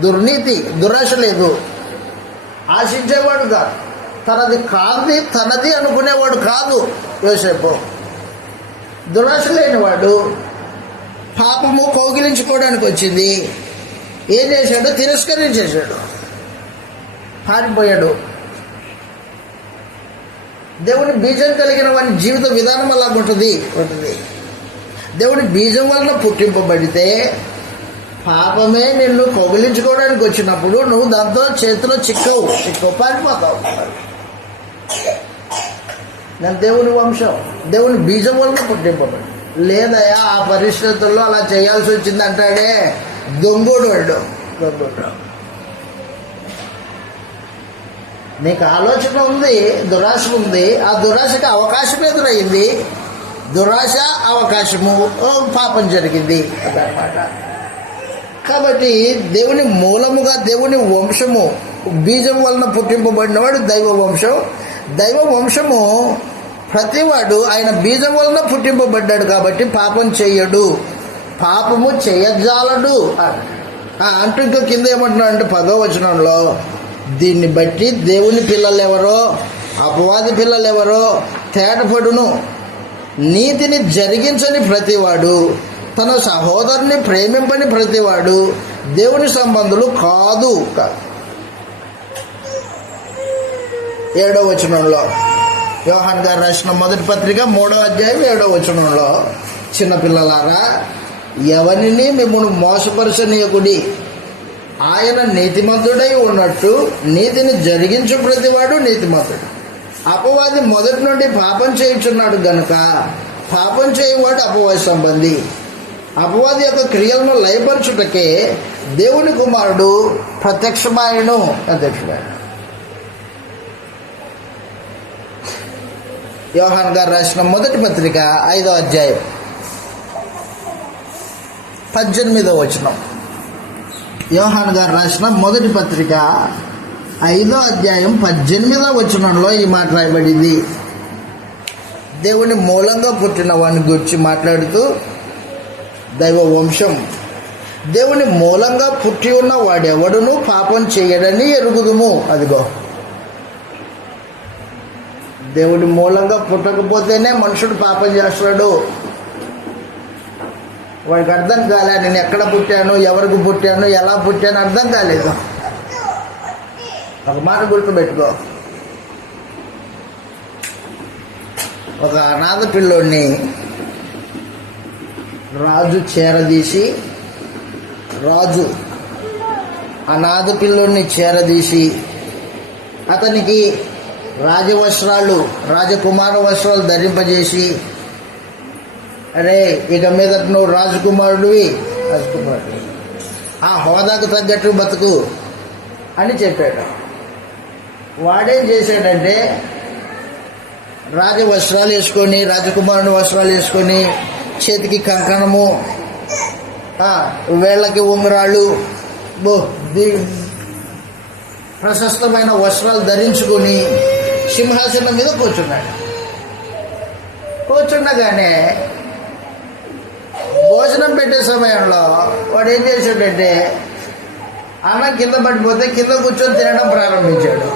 దుర్నీతి, దురాశ లేదు. ఆశించేవాడు కాదు, తనది అనుకునేవాడు కాదు యోసేపు. దురాశ లేనివాడు. పాపము కౌగిలించుకోవడానికి వచ్చింది, ఏం చేశాడు? తిరస్కరించేశాడు, పారిపోయాడు. దేవుని బీజం కలిగిన వాని జీవిత విధానం అలా ఉంటుంది. దేవుని బీజం వలన పుట్టింపబడితే పాపమే నిన్ను కౌగిలించుకోవడానికి వచ్చినప్పుడు నువ్వు దాంతో చేతిలో చిక్కవు, పారిపోతావు. నేను దేవుని వంశం, దేవుని బీజం వలన పుట్టింపబడి. లేదయా ఆ పరిస్థితుల్లో అలా చేయాల్సి వచ్చింది అంటాడే దొంగోడు వాడు. నీకు ఆలోచన ఉంది, దురాశ ఉంది, ఆ దురాశకి అవకాశం ఎదురయ్యింది. దురాశ, అవకాశము, పాపం జరిగింది అదనమాట. కాబట్టి దేవుని మూలముగా, దేవుని వంశము, బీజం వలన పుట్టింపబడినవాడు దైవ వంశం. దైవ వంశము ప్రతివాడు ఆయన బీజం వలన పుట్టింపబడ్డాడు కాబట్టి పాపం చెయ్యడు, పాపము చేయజాలడు అంటూ ఇంకా కింద ఏమంటున్నాడంటే 10వ వచనంలో, దీన్ని బట్టి దేవుని పిల్లలు ఎవరో అపవాది పిల్లలు ఎవరో తేటపడును. నీతిని జరిగించని ప్రతివాడు, తన సహోదరుని ప్రేమింపని ప్రతివాడు దేవుని సంబంధులు కాదు. 7వ వచనంలో యోహాన్ గారు రాసిన మొదటి పత్రిక 3వ అధ్యాయం 7వ వచనంలో, చిన్నపిల్లలారా ఎవరిని మిమ్మల్ని మోసపరచనీయకుడి, ఆయన నీతిమంతుడై ఉన్నట్టు నీతిని జరిగించు ప్రతివాడు నీతిమంతుడు. అపవాది మొదటి నుండి పాపం చేయుచున్నాడు గనుక పాపం చేయవాడు అపవాది సంబంధి. అపవాది యొక్క క్రియలను లయపరచుటకే దేవుని కుమారుడు ప్రత్యక్షమాయను. యోహాన్ గారు రాసిన మొదటి పత్రిక 5వ అధ్యాయం 18వ వచనం. యోహాన్ గారు రాసిన మొదటి పత్రిక 5వ అధ్యాయం 18వ వచనంలో ఈ మాట రాయబడింది. దేవుని మూలంగా పుట్టిన వాడిని గురించి మాట్లాడుతూ, దైవ వంశం, దేవుని మూలంగా పుట్టి ఉన్న వాడెవడును పాపం చేయడని ఎరుగుదుము. అదిగో, దేవుని మూలంగా పుట్టకపోతేనే మనుషుడు పాపం చేస్తాడు. వాడికి అర్థం కాలే, నేను ఎక్కడ పుట్టాను, ఎవరికి పుట్టాను, ఎలా పుట్టాను అర్థం కాలేదు. ఒక మాట గుర్తుపెట్టుకో, ఒక అనాథ పిల్లోడిని రాజు చేరదీసి, అనాథ పిల్లోడిని చేరదీసి అతనికి రాజవస్త్రాలు, రాజకుమార వస్త్రాలు ధరింపజేసి, అరే ఇక మీద నువ్వు రాజకుమారుడివి, ఆ హోదాకు తగ్గట్టు బతుకు అని చెప్పాడు. వాడేం చేశాడంటే రాజవస్త్రాలు వేసుకొని, రాజకుమారుని వస్త్రాలు వేసుకొని, చేతికి కంకణము, వేళ్ళకి ఉంగరాలు, ప్రశస్తమైన వస్త్రాలు ధరించుకొని సింహాసనం మీద కూర్చున్నాడు. కూర్చుండగానే భోజనం పెట్టే సమయంలో వాడు ఏం చేశాడంటే అన్నం కింద పడిపోతే కింద కూర్చొని తినడం ప్రారంభించాడు.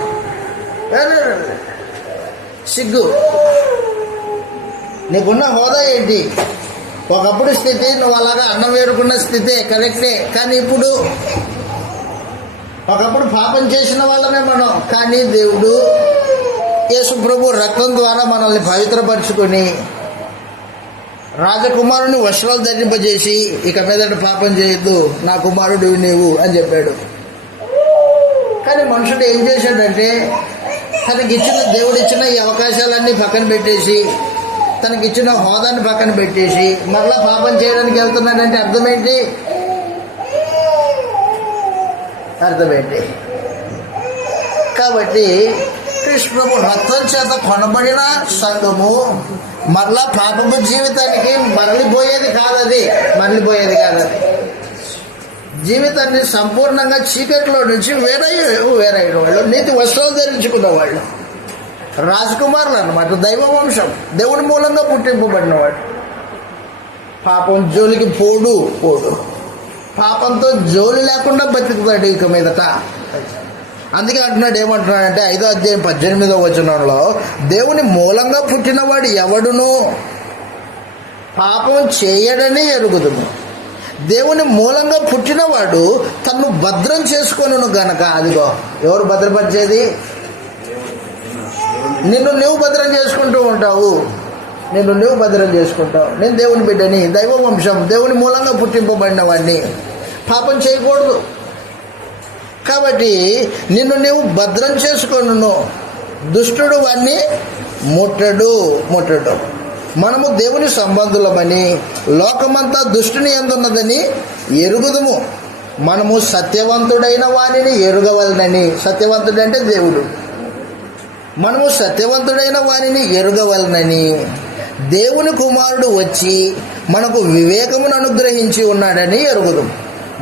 సిగ్గు, నీకున్న హోదా ఏంటి? ఒకప్పుడు స్థితి నువ్వు అలాగా అన్నం వేరుకున్న స్థితే కరెక్టే, కానీ ఇప్పుడు ఒకప్పుడు పాపం చేసిన వాళ్ళమే మనం, కానీ దేవుడు యేసు ప్రభు రక్తం ద్వారా మనల్ని పవిత్రపరచుకొని రాజకుమారుని వస్త్రాలు ధరింపజేసి ఇక మీదట పాపం చేయొద్దు, నా కుమారుడు నీవు అని చెప్పాడు. కానీ మనుషుడు ఏం చేశాడంటే తనకిచ్చిన దేవుడిచ్చిన ఈ అవకాశాలన్నీ పక్కన పెట్టేసి, తనకిచ్చిన హోదాన్ని పక్కన పెట్టేసి మరలా పాపం చేయడానికి వెళ్తున్నాడంటే అర్థమేంటి? కాబట్టి కృష్ణ రక్తం చేత కొనబడిన సంఘము మరలా పాపపు జీవితానికి మరలిపోయేది కాదది. జీవితాన్ని సంపూర్ణంగా చీకటిలో నుంచి వేరైన వాళ్ళు, నీతి వస్త్రాలు ధరించుకున్న వాళ్ళు, రాజకుమారులు అన్నమాట, దైవ వంశం, దేవుని మూలంగా పుట్టింపబడినవాడు. పాపం జోలికి పోడు, పాపంతో జోలి లేకుండా బతుకుతాడు ఇక మీదట. అందుకే అంటున్నాడు, ఏమంటున్నాడంటే 5వ అధ్యాయం 18వ వచనంలో, దేవుని మూలంగా పుట్టినవాడు ఎవడును పాపం చేయడని ఎరుగుదుము. దేవుని మూలంగా పుట్టినవాడు తన్ను భద్రం చేసుకొనును గనక. అదిగో ఎవరు భద్రపరిచేది? నిన్ను నువ్వు భద్రం చేసుకుంటూ ఉంటావు. నేను దేవుని బిడ్డని, దైవ వంశం, దేవుని మూలంగా పుట్టింపబడిన వాడిని, పాపం చేయకూడదు. కాబట్టి నిన్ను నీవు భద్రం చేసుకొనును, దుష్టుడు వాణ్ణి ముట్టడు. మనము దేవుని సంబంధులమని లోకమంతా దుష్టుని యందున్నదని ఎరుగుదుము. మనము సత్యవంతుడైన వానిని ఎరుగవలనని. సత్యవంతుడంటే దేవుడు. మనము సత్యవంతుడైన వానిని ఎరుగవలనని దేవుని కుమారుడు వచ్చి మనకు వివేకమును అనుగ్రహించి ఉన్నాడని ఎరుగుదుము.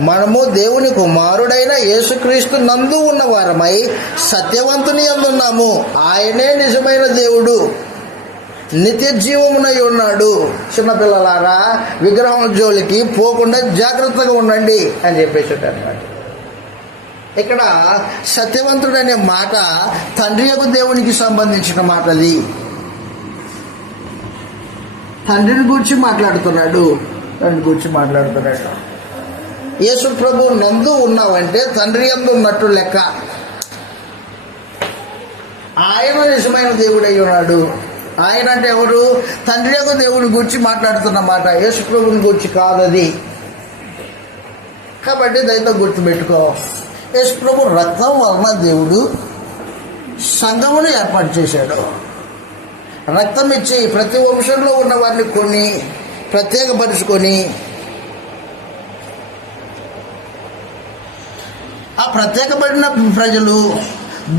మనము దేవుని కుమారుడైన యేసుక్రీస్తు నందు ఉన్న వారమై సత్యవంతుని యందున్నాము. ఆయనే నిజమైన దేవుడు, నిత్య జీవమునై ఉన్నాడు. చిన్నపిల్లలారా, విగ్రహం జోలికి పోకుండా జాగ్రత్తగా ఉండండి అని చెప్పేసాడు అన్నమాట. ఇక్కడ సత్యవంతుడు అనే మాట తండ్రి యొక్క దేవునికి సంబంధించిన మాట. అది తండ్రిని గురించి మాట్లాడుతున్నాడు. యేసు ప్రభు నందు ఉన్నావంటే తండ్రి యందు ఉన్నట్టు లెక్క. ఆయన నిజమైన దేవుడు అయి ఉన్నాడు. ఆయన అంటే ఎవరు? తండ్రి యొక్క దేవుని గురించి మాట్లాడుతున్నమాట, యేసు ప్రభుని గురించి కాదది. కాబట్టి దయతో గుర్తుపెట్టుకో, యేసు ప్రభు రక్తం వలన దేవుడు సంఘమును ఏర్పాటు చేశాడు. రక్తం ఇచ్చి ప్రతి వంశంలో ఉన్న వారిని కొన్ని ప్రత్యేకపరుచుకొని, ఆ ప్రత్యేకపడిన ప్రజలు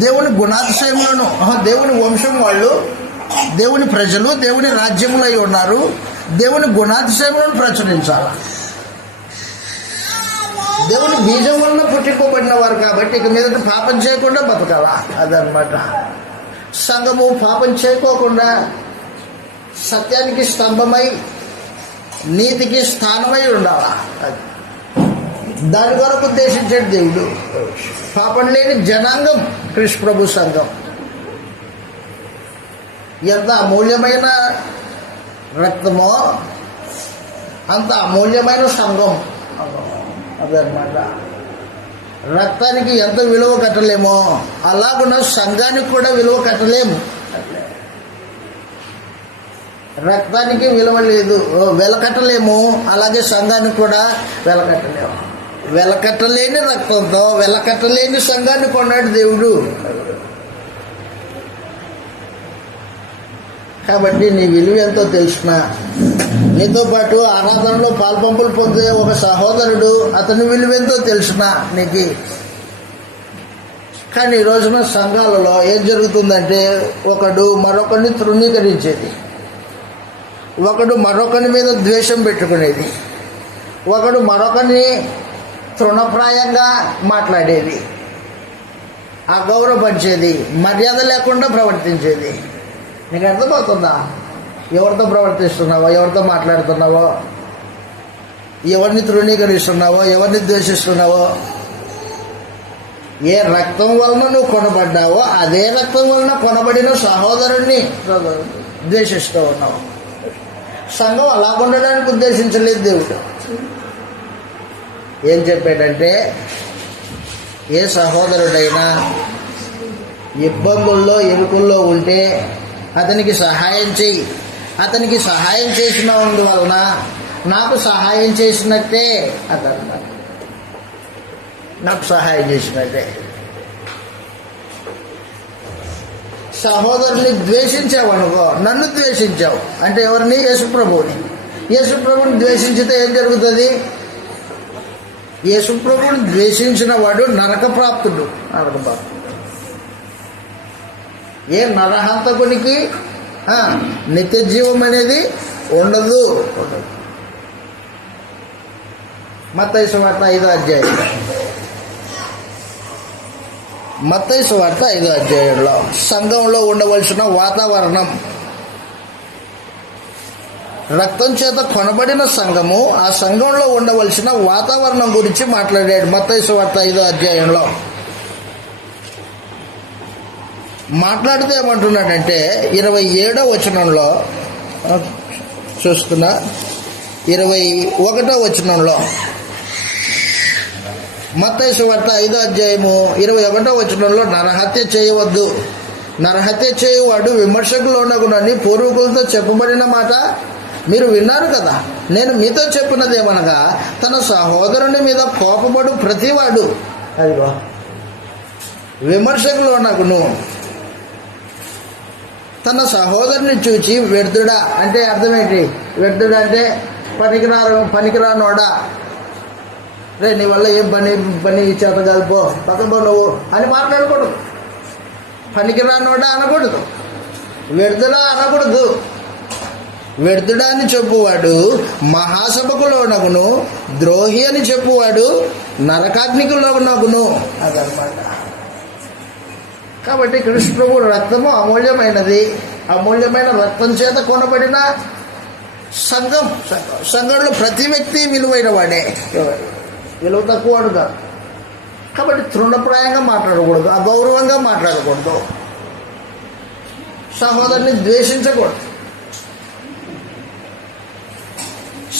దేవుని గుణాతిశయములను, దేవుని వంశం వాళ్ళు, దేవుని ప్రజలు దేవుని రాజ్యములై ఉన్నారు. దేవుని గుణాతిశయములను ప్రచురించాలి. దేవుని బీజం వలన పుట్టింపబడిన వారు కాబట్టి ఇక మీద పాపం చేయకుండా బతకాలా. అదనమాట. సంఘము పాపం చేయకోకుండా సత్యానికి స్తంభమై నీతికి స్థానమై ఉండాలా. దాని కొరకు ఉద్దేశించాడు దేవుడు. పాపం లేని జనాంగం కృష్ణ ప్రభు సంఘం. ఎంత అమూల్యమైన రక్తమో అంత అమూల్యమైన సంఘం. అదనమాట. రక్తానికి ఎంత విలువ కట్టలేమో అలాగున్న సంఘానికి కూడా విలువ కట్టలేము. రక్తానికి విలువ లేదు, వెలకట్టలేము. అలాగే సంఘానికి కూడా వెలకట్టలేము. వెలకట్టలేని రక్తంతో వెలకట్టలేని సంఘాన్ని కొన్నాడు దేవుడు. కాబట్టి నీ విలువ ఎంతో తెలిసిన, నీతో పాటు ఆరాధనలో పాల్పంపులు పొందే ఒక సహోదరుడు, అతని విలువ ఎంతో తెలిసిన నీకు. కానీ ఈ రోజున సంఘాలలో ఏం జరుగుతుందంటే, ఒకడు మరొకరిని తృణీకరించేది, ఒకడు మరొకరి మీద ద్వేషం పెట్టుకునేది, ఒకడు మరొకరిని తృణప్రాయంగా మాట్లాడేది, అగౌరవపరిచేది, మర్యాద లేకుండా ప్రవర్తించేది. నీకు అర్థమవుతుందా? ఎవరితో ప్రవర్తిస్తున్నావో, ఎవరితో మాట్లాడుతున్నావో, ఎవరిని తృణీకరిస్తున్నావో, ఎవరిని ద్వేషిస్తున్నావో. ఏ రక్తం వలన నువ్వు కొనబడ్డావో అదే రక్తం వలన కొనబడిన సహోదరుణ్ణి ద్వేషిస్తూ ఉన్నావు. సంఘం అలా ఉండడానికి ఉద్దేశించలేదు దేవుడు. ఏం చెప్పాడంటే, ఏ సహోదరుడైనా ఇబ్బందుల్లో ఇరుకుల్లో ఉంటే అతనికి సహాయం చెయ్యి. అతనికి సహాయం చేసినందువలన నాకు సహాయం చేసినట్టే అతను నాకు సహాయం చేసినట్టే. సహోదరుని ద్వేషించావనుకో, నన్ను ద్వేషించావు అంటే ఎవరిని? యేసుప్రభువుని. యేసుప్రభుని ద్వేషించితే ఏం జరుగుతుంది? యేసుప్రభుని ద్వేషించిన వాడు నరకప్రాప్తుడు. ఏ నరహంతకునికి నిత్య జీవం అనేది ఉండదు. మత్తయి సువార్త 5వ అధ్యాయం. మత్తయి సువార్త 5వ అధ్యాయంలో సంఘంలో ఉండవలసిన వాతావరణం, రక్తం చేత కొనబడిన సంఘము, ఆ సంఘంలో ఉండవలసిన వాతావరణం గురించి మాట్లాడాడు మత్తయి సువార్త 5వ అధ్యాయంలో. మాట్లాడితే ఏమంటున్నాడంటే 27వ వచనంలో చూస్తున్నా, 21వ వచనంలో, మత్తయి సువార్త 5వ అధ్యాయము 21వ వచనంలో, నరహత్య చేయవద్దు, నరహత్య చేయువాడు విమర్శకులోనగునని పూర్వీకులతో చెప్పబడిన మాట మీరు విన్నారు కదా. నేను మీతో చెప్పినదేమనగా, తన సహోదరుని మీద కోపపడు ప్రతివాడు, అదిగో విమర్శకులోనగును, తన సహోదరుని చూచి వ్యర్థుడా అంటే అర్థమేంటి? వ్యర్థుడా అంటే పనికిరానోడా, రే నీ వల్ల ఏం పని చేత కాదు, పక్కపో నువ్వు అని మాట్లాడకూడదు. పనికిరానోడా అనకూడదు, వ్యర్థుడా అనకూడదు. వ్యర్థుడా అని చెప్పువాడు మహాసభకు లోనగును, ద్రోహి అని చెప్పువాడు నరకాగ్నికి లోనగును. అదనమాట. కాబట్టి కృష్ణుడు రక్తము అమూల్యమైనది. అమూల్యమైన రక్తం చేత కొనబడిన సంఘం. సంఘంలో ప్రతి వ్యక్తి విలువైన వాడే, విలువ తక్కువవాడు కాదు. కాబట్టి తృణప్రాయంగా మాట్లాడకూడదు, అగౌరవంగా మాట్లాడకూడదు, సహోదరుని ద్వేషించకూడదు.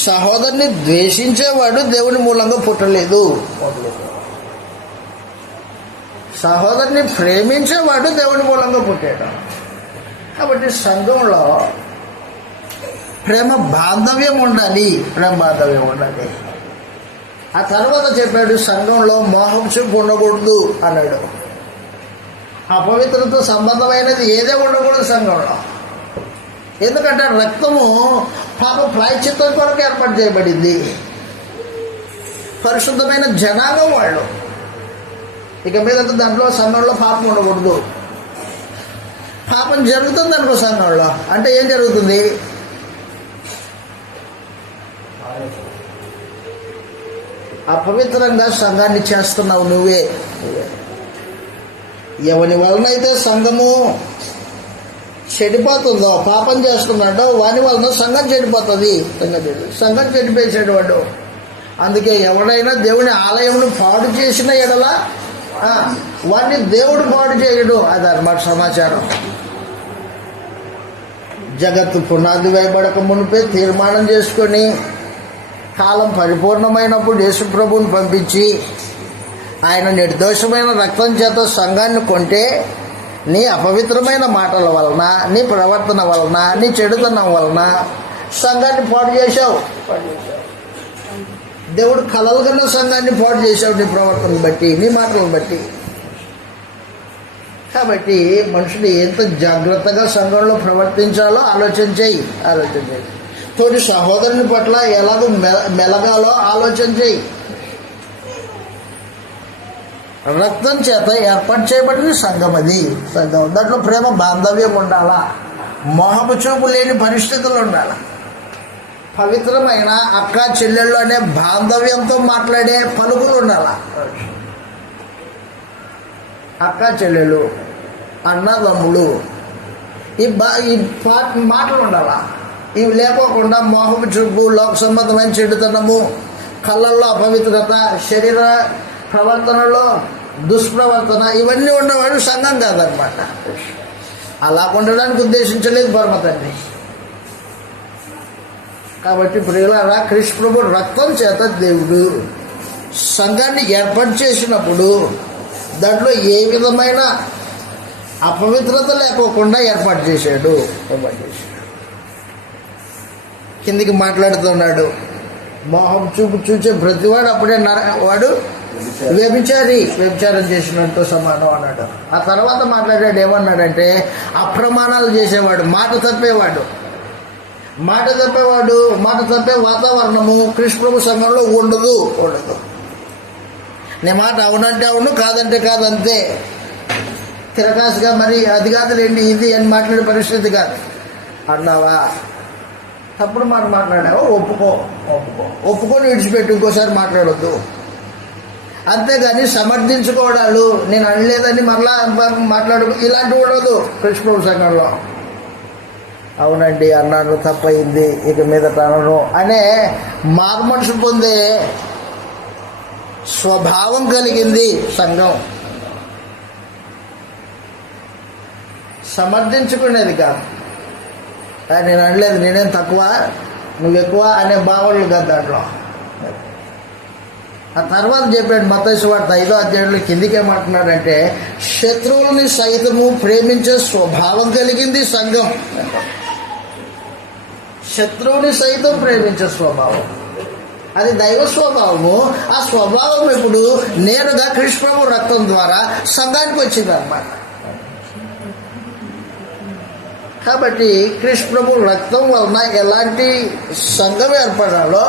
సహోదరుని ద్వేషించేవాడు దేవుని మూలంగా పుట్టలేదు. సహోదరుని ప్రేమించేవాడు దేవుని మూలంగా పుట్టాడు. కాబట్టి సంఘంలో ప్రేమ బాంధవ్యం ఉండాలి, ప్రేమ బాంధవ్యం ఉండాలి. ఆ తర్వాత చెప్పాడు సంఘంలో మోహం చూపు ఉండకూడదు అన్నాడు. అపవిత్రతో సంబంధమైనది ఏదే ఉండకూడదు సంఘంలో. ఎందుకంటే రక్తము పాప ప్రాయశ్చిత్తం కొరకు ఏర్పాటు చేయబడింది. పరిశుద్ధమైన జనాంగం వాళ్ళు. ఇక మీద దాంట్లో సంఘంలో పాపం ఉండకూడదు. పాపం జరుగుతుంది అనుకో సంఘంలో, అంటే ఏం జరుగుతుంది? అపవిత్రంగా సంఘాన్ని చేస్తున్నావు నువ్వే. ఎవరి వలనైతే సంఘము చెడిపోతుందో, పాపం చేస్తున్నాడో వాని వలన సంఘం చెడిపోతుంది. సంఘం చెడిపేసాడు వాడు. అందుకే ఎవడైనా దేవుని ఆలయంను పాడు చేసిన ఎడల వాడిని దేవుడు పాడు చేయడు. అదన్నమాట సమాచారం. జగత్తు పునాది వేయబడక మునిపే తీర్మానం చేసుకొని కాలం పరిపూర్ణమైనప్పుడు యేసుప్రభువుని పంపించి ఆయన నిర్దోషమైన రక్తం చేత సంఘాన్ని కొంటే, నీ అపవిత్రమైన మాటల వలన, నీ ప్రవర్తన వలన, నీ చెడుతనం వలన సంఘాన్ని పాడు చేశావు. దేవుడు కలలు కన్నా సంఘాన్ని పాడు చేశావు నీ ప్రవర్తనను బట్టి, నీ మాటలను బట్టి. కాబట్టి మనుషులు ఎంత జాగ్రత్తగా సంఘంలో ప్రవర్తించాలో ఆలోచన చేయి. తోటి సహోదరుని పట్ల ఎలాగో మెలగాలో ఆలోచన చేయి. రక్తం చేత ఏర్పాటు చేయబడిన సంఘం అది. సంఘం దాంట్లో ప్రేమ బాంధవ్యం ఉండాలా, మోహపు చూపు లేని పరిస్థితులు ఉండాలి. పవిత్రమైన అక్క చెల్లెళ్ళు అనే బాంధవ్యంతో మాట్లాడే పలుకులు ఉండాల. అక్క చెల్లెళ్ళు, అన్నదమ్ములు, ఈ మాటలు ఉండాలా. ఇవి లేకోకుండా మోహపు చూపు, లోక సంబంధమైన చెడుతనము, కళ్ళల్లో అపవిత్రత, శరీర ప్రవర్తనలో దుష్ప్రవర్తన, ఇవన్నీ ఉన్నవాడు సంఘం కాదనమాట. అలా ఉండడానికి ఉద్దేశించలేదు పరమ తండ్రి. కాబట్టి ప్రియులారా, కృష్ణ ప్రభు రక్తం చేత దేవుడు సంఘాన్ని ఏర్పాటు చేసినప్పుడు దాంట్లో ఏ విధమైన అపవిత్రత లేకోకుండా ఏర్పాటు చేశాడు. కిందికి మాట్లాడుతున్నాడు. మోహం చూపు చూసే ప్రతివాడు అప్పుడే వాడు వ్యభిచారం చేసినట్టు సమానం అన్నాడు. ఆ తర్వాత మాట్లాడాడు, ఏమన్నాడంటే అప్రమాణాలు చేసేవాడు, మాట తప్పే వాతావరణము కృష్ణ ప్రభు సంఘంలో ఉండదు. నీ మాట అవునంటే అవును, కాదంటే కాదంతే. తిరకాసుగా మరి అది కాదులేండి ఇది అని మాట్లాడే పరిస్థితి కాదు. అన్నావా, తప్పుడు మాట మాట్లాడావా, ఒప్పుకొని విడిచిపెట్టి ఇంకోసారి మాట్లాడొద్దు. అంతేగాని సమర్థించుకోవడాలు, నేను అనలేదని మరలా ఇలాంటివి ఉండదు కృష్ణ సంఘంలో. అవునండి అన్నాను, తప్పయింది, ఇక మీదట అనను అనే మారు మనసు పొందే స్వభావం కలిగింది సంఘం. సమర్థించుకునేది కాదు. నేను అనలేదు, నేనేం తక్కువ నువ్వు ఎక్కువ అనే భావనలు కాదు దాంట్లో. ఆ తర్వాత చెప్పాడు మత్తయి సువార్త 5వ అధ్యాయంలో కిందికి ఏమంటున్నాడంటే, శత్రువులని సైతము ప్రేమించే స్వభావం కలిగింది సంఘం. శత్రువుని సైతం ప్రేమించే స్వభావం, అది దైవ స్వభావము. ఆ స్వభావం ఇప్పుడు నేరుగా కృష్ణ ప్రభు రక్తం ద్వారా సంఘానికి వచ్చింది అన్నమాట. కాబట్టి కృష్ణ ప్రభు రక్తం వలన ఎలాంటి సంఘం ఏర్పడాలో,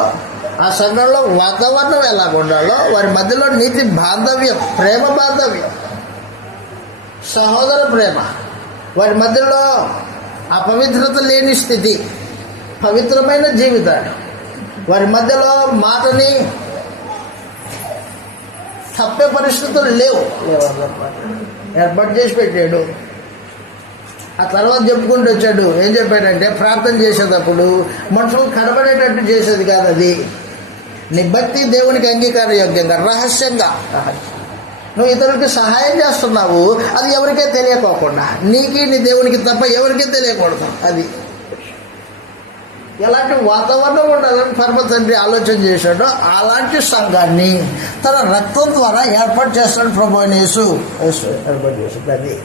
ఆ సంఘంలో వాతావరణం ఎలాగ ఉండాలో, వారి మధ్యలో నీతి బాంధవ్యం, ప్రేమ బాంధవ్యం, సహోదర ప్రేమ, వారి మధ్యలో అపవిత్రత లేని స్థితి, పవిత్రమైన జీవితాలు, వారి మధ్యలో మాటని తప్పే పరిస్థితులు లేవు ఏర్పాటు చేసి పెట్టాడు. ఆ తర్వాత చెప్పుకుంటూ వచ్చాడు. ఏం చెప్పాడంటే, ప్రార్థన చేసేటప్పుడు మనుషులు కనబడేటట్టు చేసేది కాదు అది. నీ భక్తి దేవునికి అంగీకార యోగ్యంగా రహస్యంగా నువ్వు ఇతరులకి సహాయం చేస్తున్నావు, అది ఎవరికే తెలియకోకుండా, నీకు నీ దేవునికి తప్ప ఎవరికీ తెలియకూడదు. అది ఎలాంటి వాతావరణం ఉండాలని పరమ తండ్రి ఆలోచన చేశాడో అలాంటి సంఘాన్ని తన రక్తం ద్వారా ఏర్పాటు చేస్తాడు ప్రభు అయిన యేసు ఏర్పాటు చేశాడు. అది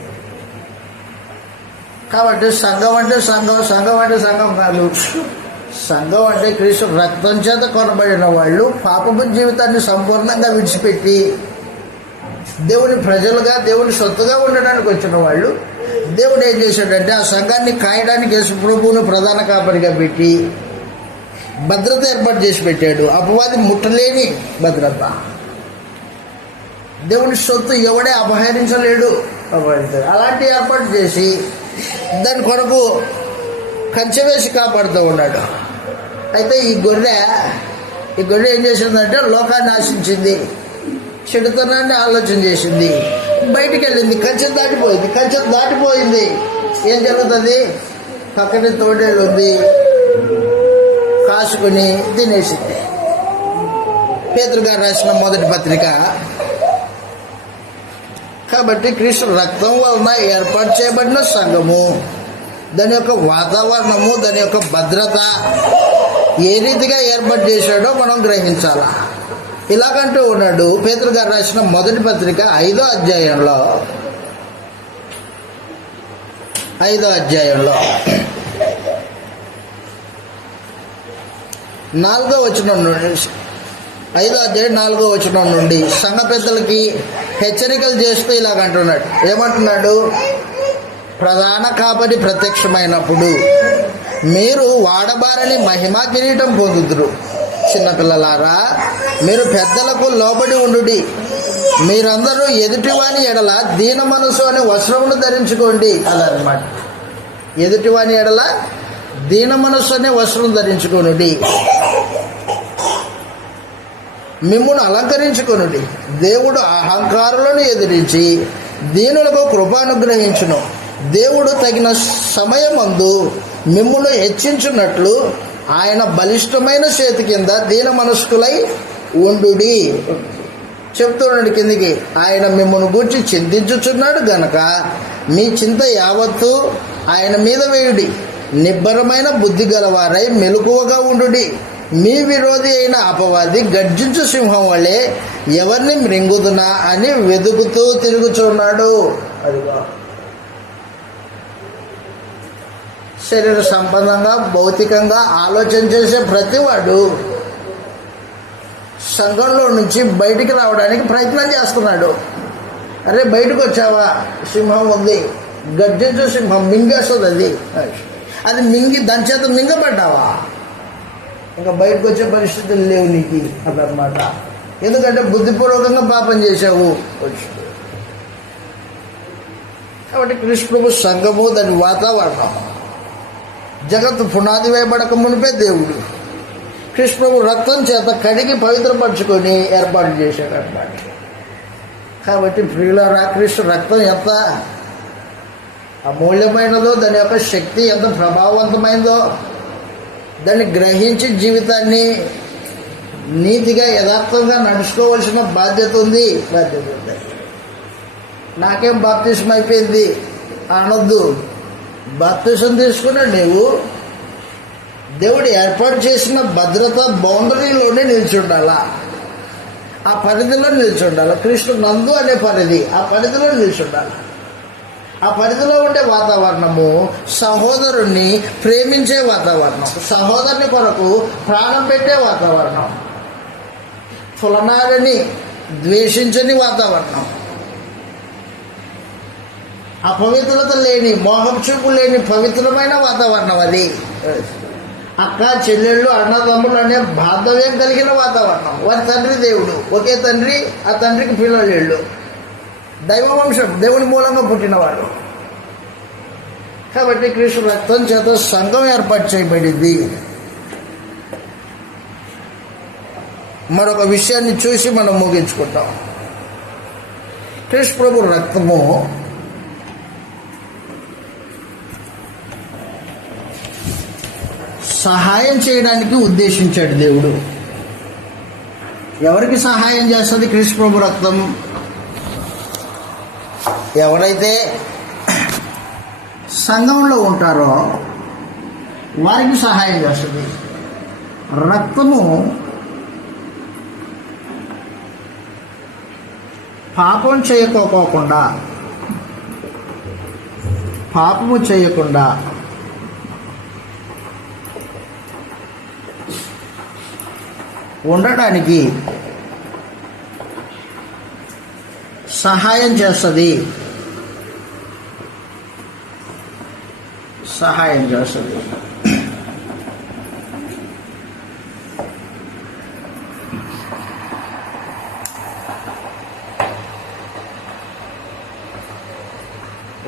కాబట్టి సంఘం అంటే సంఘం కాదు. సంఘం అంటే క్రీస్తు రక్తం చేత కొనబడిన వాళ్ళు, పాపపు జీవితాన్ని సంపూర్ణంగా విడిచిపెట్టి దేవుని ప్రజలుగా, దేవుని సొత్తుగా ఉండడానికి వచ్చిన వాళ్ళు. దేవుడు ఏం చేశాడంటే ఆ సంఘాన్ని కాయడానికి యేసు ప్రభువును ప్రధాన కాపరిగా పెట్టి భద్రత ఏర్పాటు చేసి పెట్టాడు. అపవాది ముట్టలేని భద్రత. దేవుని సొత్తు ఎవడే అపహరించలేడు. అలాంటి ఏర్పాటు చేసి దాని కొరకు కంచె వేసి కాపాడుతూ ఉన్నాడు. అయితే ఈ గొర్రె ఏం చేసిందంటే లోకాన్ని ఆశించింది, చెడుతనాన్ని ఆలోచన చేసింది, బయటికి వెళ్ళింది, కంచె దాటిపోయింది. ఏం జరుగుతుంది? పక్కనే తోడేళ్ళు ఉంది, కాసుకుని తినేసింది. పేతురు గారు రాసిన మొదటి పత్రిక. కాబట్టి క్రీస్తు రక్తం వలన ఏర్పాటు చేయబడిన సంఘము, దాని యొక్క వాతావరణము, దాని యొక్క భద్రత ఏ రీతిగా ఏర్పాటు చేశాడో మనం గ్రహించాలా. ఇలాగంటూ ఉన్నాడు పేతురు గారు రాసిన మొదటి పత్రిక 5వ అధ్యాయంలో 4వ వచనం నుండి 5వ అధ్యాయం 4వ వచనం నుండి సంఘ పెద్దలకి హెచ్చరికలు చేస్తూ ఇలాగంటున్నాడు. ఏమంటున్నాడు? ప్రధాన కాపరి ప్రత్యక్షమైనప్పుడు మీరు వాడబారని మహిమా కిరీటం పొందుదురు. చిన్నపిల్లలారా, మీరు పెద్దలకు లోబడి ఉండుడి. మీరందరూ ఎదుటివాని ఎడల దీన మనసు అనే వస్త్రమును ధరించుకోండి. అలా అన్నమాట. ఎదుటివాని ఎడల దీన మనసు అనే వస్త్రం ధరించుకొనుడి. మిమ్మును అలంకరించుకొనుడి. దేవుడు అహంకారులను ఎదిరించి దీనులకు కృపానుగ్రహించును. దేవుడు తగిన సమయమందు మిమ్మును హెచ్చించున్నట్లు ఆయన బలిష్టమైన చేతి కింద దీన మనస్కులై ఉండుడి. చెప్తున్నాడు కిందికి, ఆయన మిమ్మల్ని గూర్చి చింతించుచున్నాడు గనక మీ చింత యావత్తు ఆయన మీద వేయుడి. నిబ్బరమైన బుద్ధి గలవారై మెలకువగా ఉండుడి. మీ విరోధి అయిన అపవాది గర్జించు సింహం వలె ఎవరిని మృంగుదునా అని వెతుకుతూ తిరుగుచున్నాడు. అదిగో శరీర సంబంధంగా భౌతికంగా ఆలోచన చేసే ప్రతివాడు సంఘంలో నుంచి బయటికి రావడానికి ప్రయత్నం చేస్తున్నాడు. అరే బయటకు వచ్చావా, సింహం ఉంది, గర్జించు సింహం, మింగేస్తుంది అది మింగి దాని చేత మింగబడ్డావా, ఇంకా బయటకు వచ్చే పరిస్థితులు లేవు నీకు అదనమాట. ఎందుకంటే బుద్ధిపూర్వకంగా పాపం చేసావు. కాబట్టి కృష్ణ ప్రభు సంఘము, దాని వాతావరణం, జగత్తు పునాది వేయబడక మునిపే దేవుడు కృష్ణ ప్రభు రక్తం చేత కడిగి పవిత్రపరచుకొని ఏర్పాటు చేశాడు అన్నమాట. కాబట్టి ప్రియులారా, కృష్ణ రక్తం ఎంత అమూల్యమైనదో, దాని యొక్క శక్తి ఎంత ప్రభావవంతమైందో దాన్ని గ్రహించి జీవితాన్ని నీతిగా యథార్థంగా నడుచుకోవాల్సిన బాధ్యత ఉంది. నాకేం బాప్తిసం అయిపోయింది అనొద్దు. బాప్తిసం తీసుకున్నా నీవు దేవుడు ఏర్పాటు చేసిన భద్రత బౌండరీలోనే నిల్చుండాలా, ఆ పరిధిలో నిల్చుండాలి. కృష్ణ నందు అనే పరిధి, ఆ పరిధిలో నిల్చుండాలి. ఆ పరిధిలో ఉండే వాతావరణము సహోదరుణ్ణి ప్రేమించే వాతావరణం, సహోదరుని కొరకు ప్రాణం పెట్టే వాతావరణం, తులనాలని ద్వేషించని వాతావరణం, అపవిత్రత లేని, మోహం చూపు లేని పవిత్రమైన వాతావరణం అది. అక్క చెల్లెళ్ళు అన్నదమ్ములు అనే బాంధవ్యం కలిగిన వాతావరణం. వారి తండ్రి దేవుడు, ఒకే తండ్రి, ఆ తండ్రికి పిల్లలు, దైవ వంశం, దేవుని మూలంగా పుట్టినవాడు. కాబట్టి కృష్ణ రక్తం చేత సంఘం ఏర్పాటు చేయబడింది. మరొక విషయాన్ని చూసి మనం ముగించుకుంటాం. కృష్ణ ప్రభు రక్తము సహాయం చేయడానికి ఉద్దేశించాడు దేవుడు. ఎవరికి సహాయం చేస్తుంది కృష్ణ ప్రభు రక్తం? ఎవరైతే సంఘంలో ఉంటారో వారికి సహాయం చేస్తుంది. రక్తము పాపము చేయకుండా ఉండటానికి సహాయం చేస్తుంది.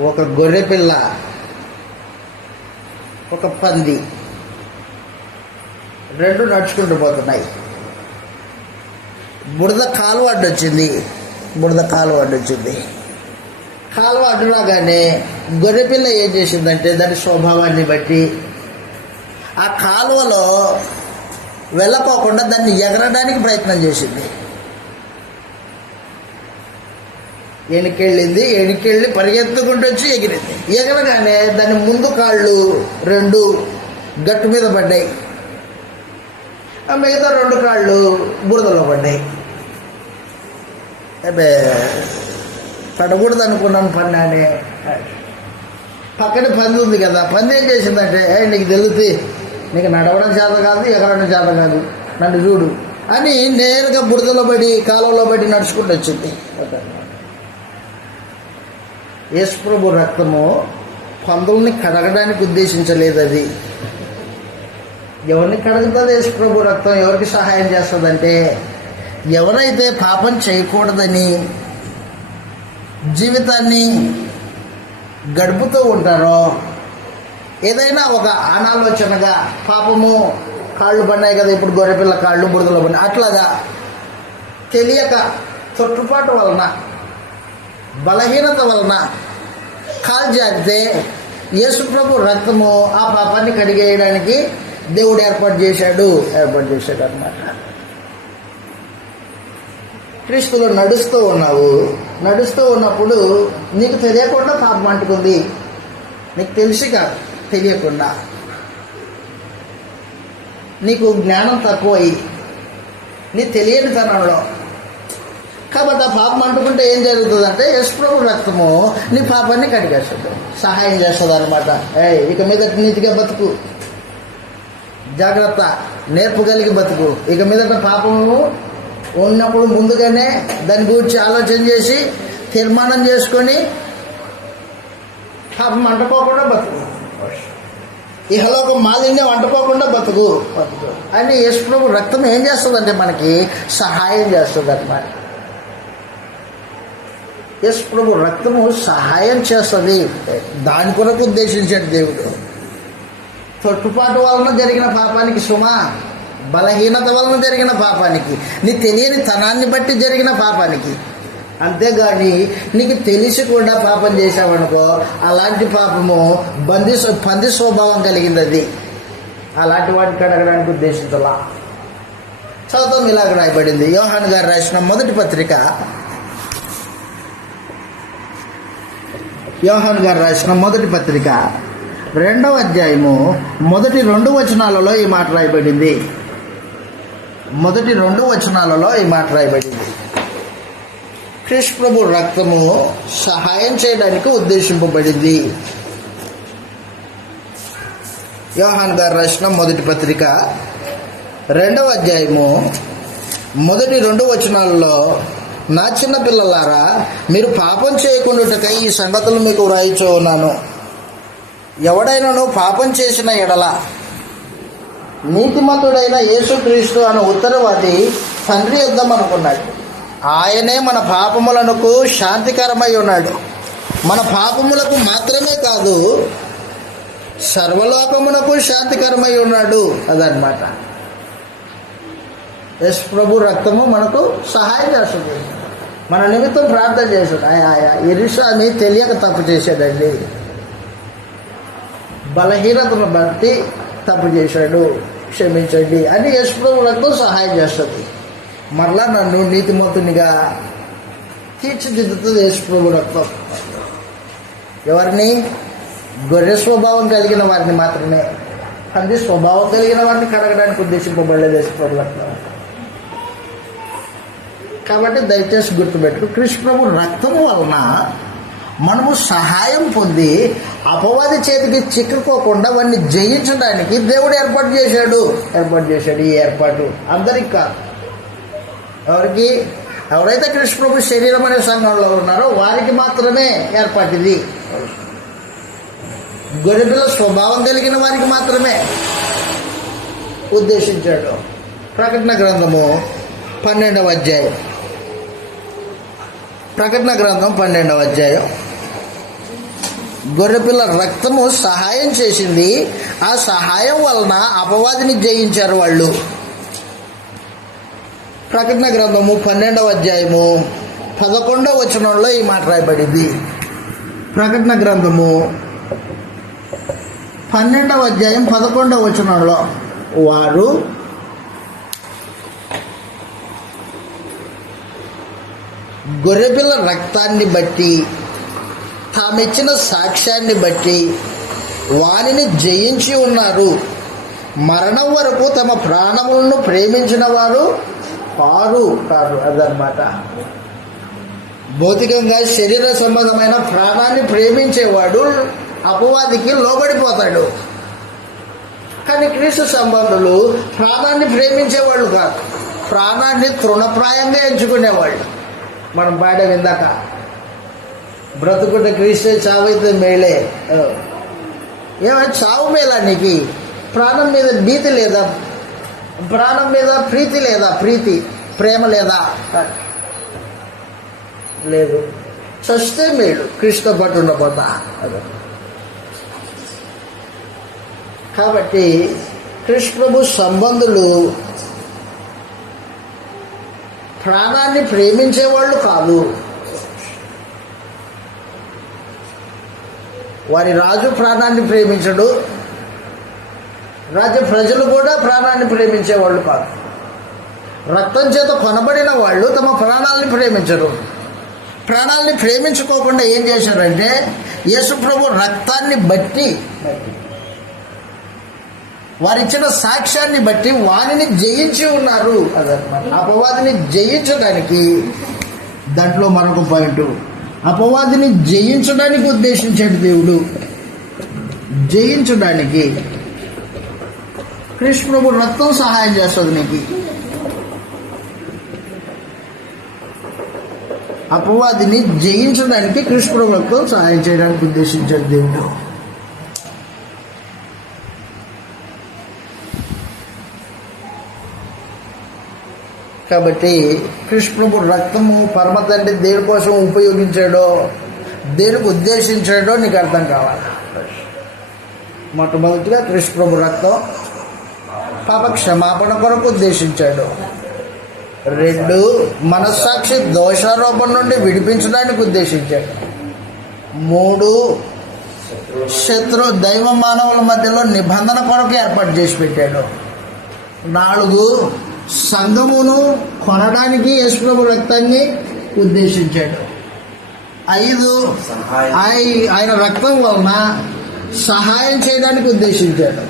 ఒక గొర్రె పిల్ల, ఒక పంది రెండు నడుచుకుంటూ పోతున్నాయి. బురద కాలువ అడ్డొచ్చింది. కాలువ అడ్డు రాగానే గొర్రెపిల్ల ఏం చేసిందంటే దాని స్వభావాన్ని బట్టి ఆ కాలువలో వెళ్ళకోకుండా దాన్ని ఎగరడానికి ప్రయత్నం చేసింది. ఎనికెళ్ళి పరిగెత్తుకుంటూ వచ్చి ఎగిరింది. ఎగరగానే దాని ముందు కాళ్ళు రెండు గట్టు మీద పడ్డాయి, మిగతా రెండు కాళ్ళు బురదలో పడ్డాయి. అదే పడకూడదు అనుకున్నాను పన్నానే. పక్కన పంది ఉంది కదా, పంది ఏం చేసిందంటే, నీకు తెలుసు, నీకు నడవడం చేత కాదు, ఎగరడం చేత కాదు, నన్ను చూడు అని నేరుగా బురదలో పడి కాలువలో పడి నడుచుకుంటూ వచ్చింది. యేసు ప్రభు రక్తము పందుల్ని కడగడానికి ఉద్దేశించలేదు. అది ఎవరిని కడుగుతుంది? యేసు ప్రభు రక్తం ఎవరికి సహాయం చేస్తుందంటే, ఎవరైతే పాపం చేయకూడదని జీవితాన్ని గడుపుతూ ఉంటారో, ఏదైనా ఒక అనాలోచనగా పాపము, కాళ్ళు పడినాయి కదా ఇప్పుడు గొర్రెపిల్ల కాళ్ళు బురదలో పడినాయి, అట్లాగా తెలియక తొట్టుపాటు వలన, బలహీనత వలన కాలు జారితే యేసు ప్రభు రక్తము ఆ పాపాన్ని కడిగేయడానికి దేవుడు ఏర్పాటు చేశాడు అన్నమాట. క్రీస్తులో నడుస్తూ ఉన్నప్పుడు నీకు తెలియకుండా పాపం అంటుకుంది. నీకు తెలిసి కాదు, తెలియకుండా నీకు జ్ఞానం తక్కువయి నీ తెలియని తనంలో కాబట్టి ఆ పాపం అంటుకుంటే ఏం జరుగుతుందంటే యేసుప్రభు రక్తము నీ పాపాన్ని కడిగేస్తుంది, సహాయం చేస్తుంది అనమాట. ఇక మీద నీతిగా బతుకు, జాగ్రత్త, నేర్పు కలిగి బతుకు. ఇక మీదట పాపము ఉన్నప్పుడు ముందుగానే దాని గురించి ఆలోచన చేసి తీర్మానం చేసుకొని పాపం అంటుకోకుండా బతుకు, ఇహలోక మాలిన్యం అంటుకోకుండా బతుకు అని యేసుప్రభు రక్తం ఏం చేస్తుందంటే మనకి సహాయం చేస్తుంది అన్నమాట. యేసుప్రభు రక్తము సహాయం చేస్తుంది. దాని కొరకు ఉద్దేశించాడు దేవుడు. తొట్టుపాటు వలన జరిగిన పాపానికి సుమా, బలహీనత వలన జరిగిన పాపానికి, నీ తెలియని తనాన్ని బట్టి జరిగిన పాపానికి. అంతేగాని నీకు తెలిసి కూడా పాపం చేశావనుకో, అలాంటి పాపము పంది స్వభావం కలిగింది. అది అలాంటి వాటికి అడగడానికి ఉద్దేశించలా. చదువుతాం, ఇలాగ రాయబడింది. యోహాను గారు రాసిన మొదటి పత్రిక, యోహాను గారు రాసిన మొదటి పత్రిక 2వ అధ్యాయము మొదటి 2 వచనాలలో ఈ మాట రాయబడింది. మొదటి 2 వచనాలలో ఈ మాట రాయబడింది. క్రీస్తు ప్రభు రక్తము సహాయం చేయడానికి ఉద్దేశింపబడింది. యోహాను గారు రాసిన మొదటి పత్రిక 2వ అధ్యాయము మొదటి 2 వచనాలలో, నా చిన్న పిల్లలారా, మీరు పాపం చేయకుండాటకై ఈ సంగతులు మీకు వ్రాయిచూ ఉన్నాను. ఎవడైనాను పాపం చేసిన ఎడల నీతిమంతుడైన యేసుక్రీస్తు అను ఉత్తరవాది తండ్రి యుద్ధం అనుకున్నాడు. ఆయనే మన పాపములకు శాంతికరమై ఉన్నాడు. మన పాపములకు మాత్రమే కాదు, సర్వలోకమునకు శాంతికరమై ఉన్నాడు. అదనమాట. యేసు ప్రభు రక్తము మనకు సహాయం చేస్తుంది. మన నిమిత్తం ప్రార్థన చేశాడు. ఎలీషాని తెలియక తప్పు చేశాడండి, బలహీనతను బట్టి తప్పు చేశాడు, క్షమించండి అని యేసు ప్రభు రక్తం సహాయం చేస్తుంది. మరలా నన్ను నీతిమంతునిగా తీర్చిదిద్దుతుంది యేసు ప్రభు రక్తం. ఎవరిని? గొర్రె స్వభావం కలిగిన వారిని మాత్రమే. పంది స్వభావం కలిగిన వారిని కడగడానికి ఉద్దేశింపబడలేదు యేసు ప్రభు రక్తం. కాబట్టి దయచేసి గుర్తుపెట్టుకు, కృష్ణ ప్రభు రక్తము వలన మనము సహాయం పొంది అపవాది చేతికి చిక్కుకోకుండా వాడిని జయించడానికి దేవుడు ఏర్పాటు చేశాడు. ఈ ఏర్పాటు అందరికి కాదు. ఎవరికి? ఎవరైతే కృష్ణ ప్రభు శరీరం అనే సంఘంలో ఉన్నారో వారికి మాత్రమే ఏర్పాటు ఇది. గొర్రెపిల్ల స్వభావం కలిగిన వారికి మాత్రమే ఉద్దేశించాడు. ప్రకటన గ్రంథము 12వ అధ్యాయం, ప్రకటన గ్రంథం 12వ అధ్యాయం. గొర్రెపిల్ల రక్తము సహాయం చేసింది. ఆ సహాయం వలన అపవాదిని జయించారు వాళ్ళు. ప్రకటన గ్రంథము 12వ అధ్యాయము 11వ వచనంలో ఈ మాట రాయబడింది. ప్రకటన గ్రంథము 12వ అధ్యాయం 11వ వచనంలో, వారు గొర్రెపిల్ల రక్తాన్ని బట్టి, తామిచ్చిన సాక్ష్యాన్ని బట్టి వానిని జయించి ఉన్నారు. మరణం వరకు తమ ప్రాణములను ప్రేమించిన వారు కారు. అదనమాట. భౌతికంగా శరీర సంబంధమైన ప్రాణాన్ని ప్రేమించేవాడు అపవాదికి లోబడిపోతాడు. కానీ క్రీస్తు సంబంధులు ప్రాణాన్ని ప్రేమించేవాళ్ళు కాదు, ప్రాణాన్ని తృణప్రాయంగా ఎంచుకునేవాళ్ళు. మనం పాట విందాక, బ్రతుకుట క్రీస్తే, చావైతే మేలే. ఏమైనా చావు మేలా? నీకు ప్రాణం మీద భీతి లేదా? ప్రాణం మీద ప్రీతి లేదా? ప్రేమ లేదా? లేదు. చస్తే మేలు, కృష్ణ పట్టు ఉండబోతా. కాబట్టి కృష్ణ ప్రభు సంబంధులు ప్రాణాన్ని ప్రేమించేవాళ్ళు కాదు. వారి రాజు ప్రాణాన్ని ప్రేమించడు, రాజ్య ప్రజలు కూడా ప్రాణాన్ని ప్రేమించేవాళ్ళు కాదు. రక్తం చేత కొనబడిన వాళ్ళు తమ ప్రాణాలని ప్రేమించరు. ప్రాణాలని ప్రేమించుకోకుండా ఏం చేశారంటే యేసు ప్రభు రక్తాన్ని బట్టి, వారిచ్చిన సాక్ష్యాన్ని బట్టి వారిని జయించి ఉన్నారు. అదనమాట. అపవాదిని జయించడానికి దాంట్లో మరొక పాయింట్, అపవాదిని జయించడానికి ఉద్దేశించాడు దేవుడు. జయించడానికి కృష్ణ ప్రభు రక్తం సహాయం చేస్తుంది నీకు. అపవాదిని జయించడానికి కృష్ణ ప్రభు రక్తం సహాయం చేయడానికి ఉద్దేశించాడు దేవుడు. కాబట్టి కృష్ణ ప్రభు రక్తము పరమ తండ్రి దేని కోసం ఉపయోగించాడో, దేనికి ఉద్దేశించాడో నీకు అర్థం కావాలి. మొట్టమొదటిగా కృష్ణ ప్రభు రక్తం పాప క్షమాపణ కొరకు ఉద్దేశించాడు. 2, మనస్సాక్షి దోషారోపణ నుండి విడిపించడానికి ఉద్దేశించాడు. 3, దైవ మానవుల మధ్యలో నిబంధన కొరకు ఏర్పాటు చేసి పెట్టాడు. 4, సంఘమును కొనడానికి యేసుప్రభు రక్తాన్ని ఉద్దేశించాడు. 5, ఆయన రక్తం వలన సహాయం చేయడానికి ఉద్దేశించాడు.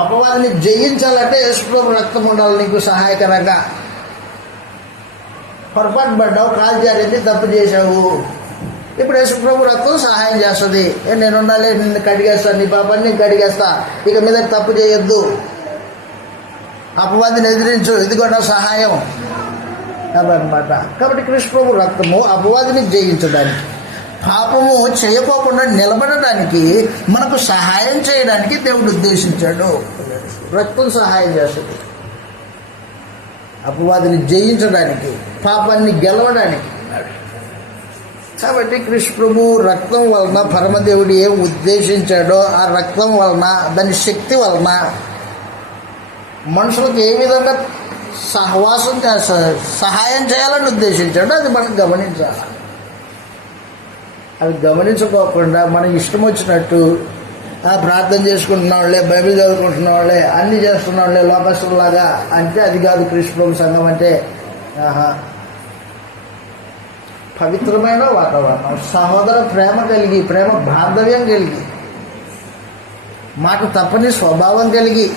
అపవాదిని జయించాలంటే యేసుప్రభు రక్తం ఉండాలి నీకు సహాయకరంగా. పొరపాటు పడ్డావు, కాలు జారింది, తప్పు చేశావు, ఇప్పుడు యేసుప్రభు రక్తం సహాయం చేస్తుంది. నేనున్నాలే, నిన్ను కడిగేస్తాను, నీ పాపాన్ని నేను కడిగేస్తా, ఇక మీద తప్పు చేయొద్దు, అపవాదిని ఎదిరించు, ఇది కూడా సహాయం అన్నమాట. కాబట్టి కృష్ణ ప్రభు రక్తము అపవాదిని జయించడానికి, పాపము చేయకోకుండా నిలబడడానికి, మనకు సహాయం చేయడానికి దేవుడు ఉద్దేశించాడు. రక్తం సహాయం చేస్తుంది అపవాదిని జయించడానికి, పాపాన్ని గెలవడానికి. కాబట్టి కృష్ణ ప్రభు రక్తం వలన పరమదేవుడు ఏం ఉద్దేశించాడో, ఆ రక్తం వలన, దాని శక్తి వలన మనుషులకు ఏ విధంగా సహవాసం సహాయం చేయాలని ఉద్దేశించాడో అది మనం గమనించాలి. అవి గమనించుకోకుండా మనం ఇష్టం వచ్చినట్టు ప్రార్థన చేసుకుంటున్న వాళ్ళే, బైబిల్ చదువుకుంటున్న వాళ్ళే, అన్నీ చేస్తున్న వాళ్ళే లోకస్తులాగా అంటే అది కాదు కృష్ణ ప్రభు సంఘం అంటే. పవిత్రమైన వాతావరణం, సహోదర ప్రేమ కలిగి, ప్రేమ బాంధవ్యం కలిగి, మాట తప్పని స్వభావం కలిగి,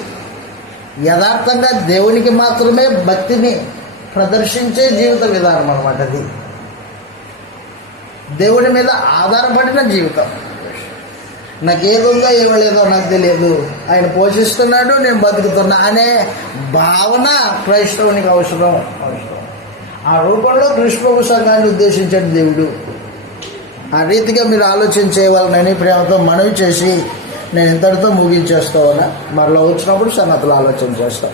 యథార్థంగా దేవునికి మాత్రమే భక్తిని ప్రదర్శించే జీవిత విధానం అన్నమాట. అది దేవుడి మీద ఆధారపడిన జీవితం. నాకేదుందో ఇవ్వలేదో నాకు తెలియదు, ఆయన పోషిస్తున్నాడు, నేను బతుకుతున్నా అనే భావన క్రైస్తవునికి అవసరం. ఆ రూపంలో కృష్ణ ప్రభు సంఘాన్ని ఉద్దేశించాడు దేవుడు. ఆ రీతిగా మీరు ఆలోచించేవాళ్ళని ప్రేమతో మనవి చేసి నేను ఇంతటితో ముగించేస్తామన్నా, మరలా వచ్చినప్పుడు సంగతులు ఆలోచన చేస్తాం.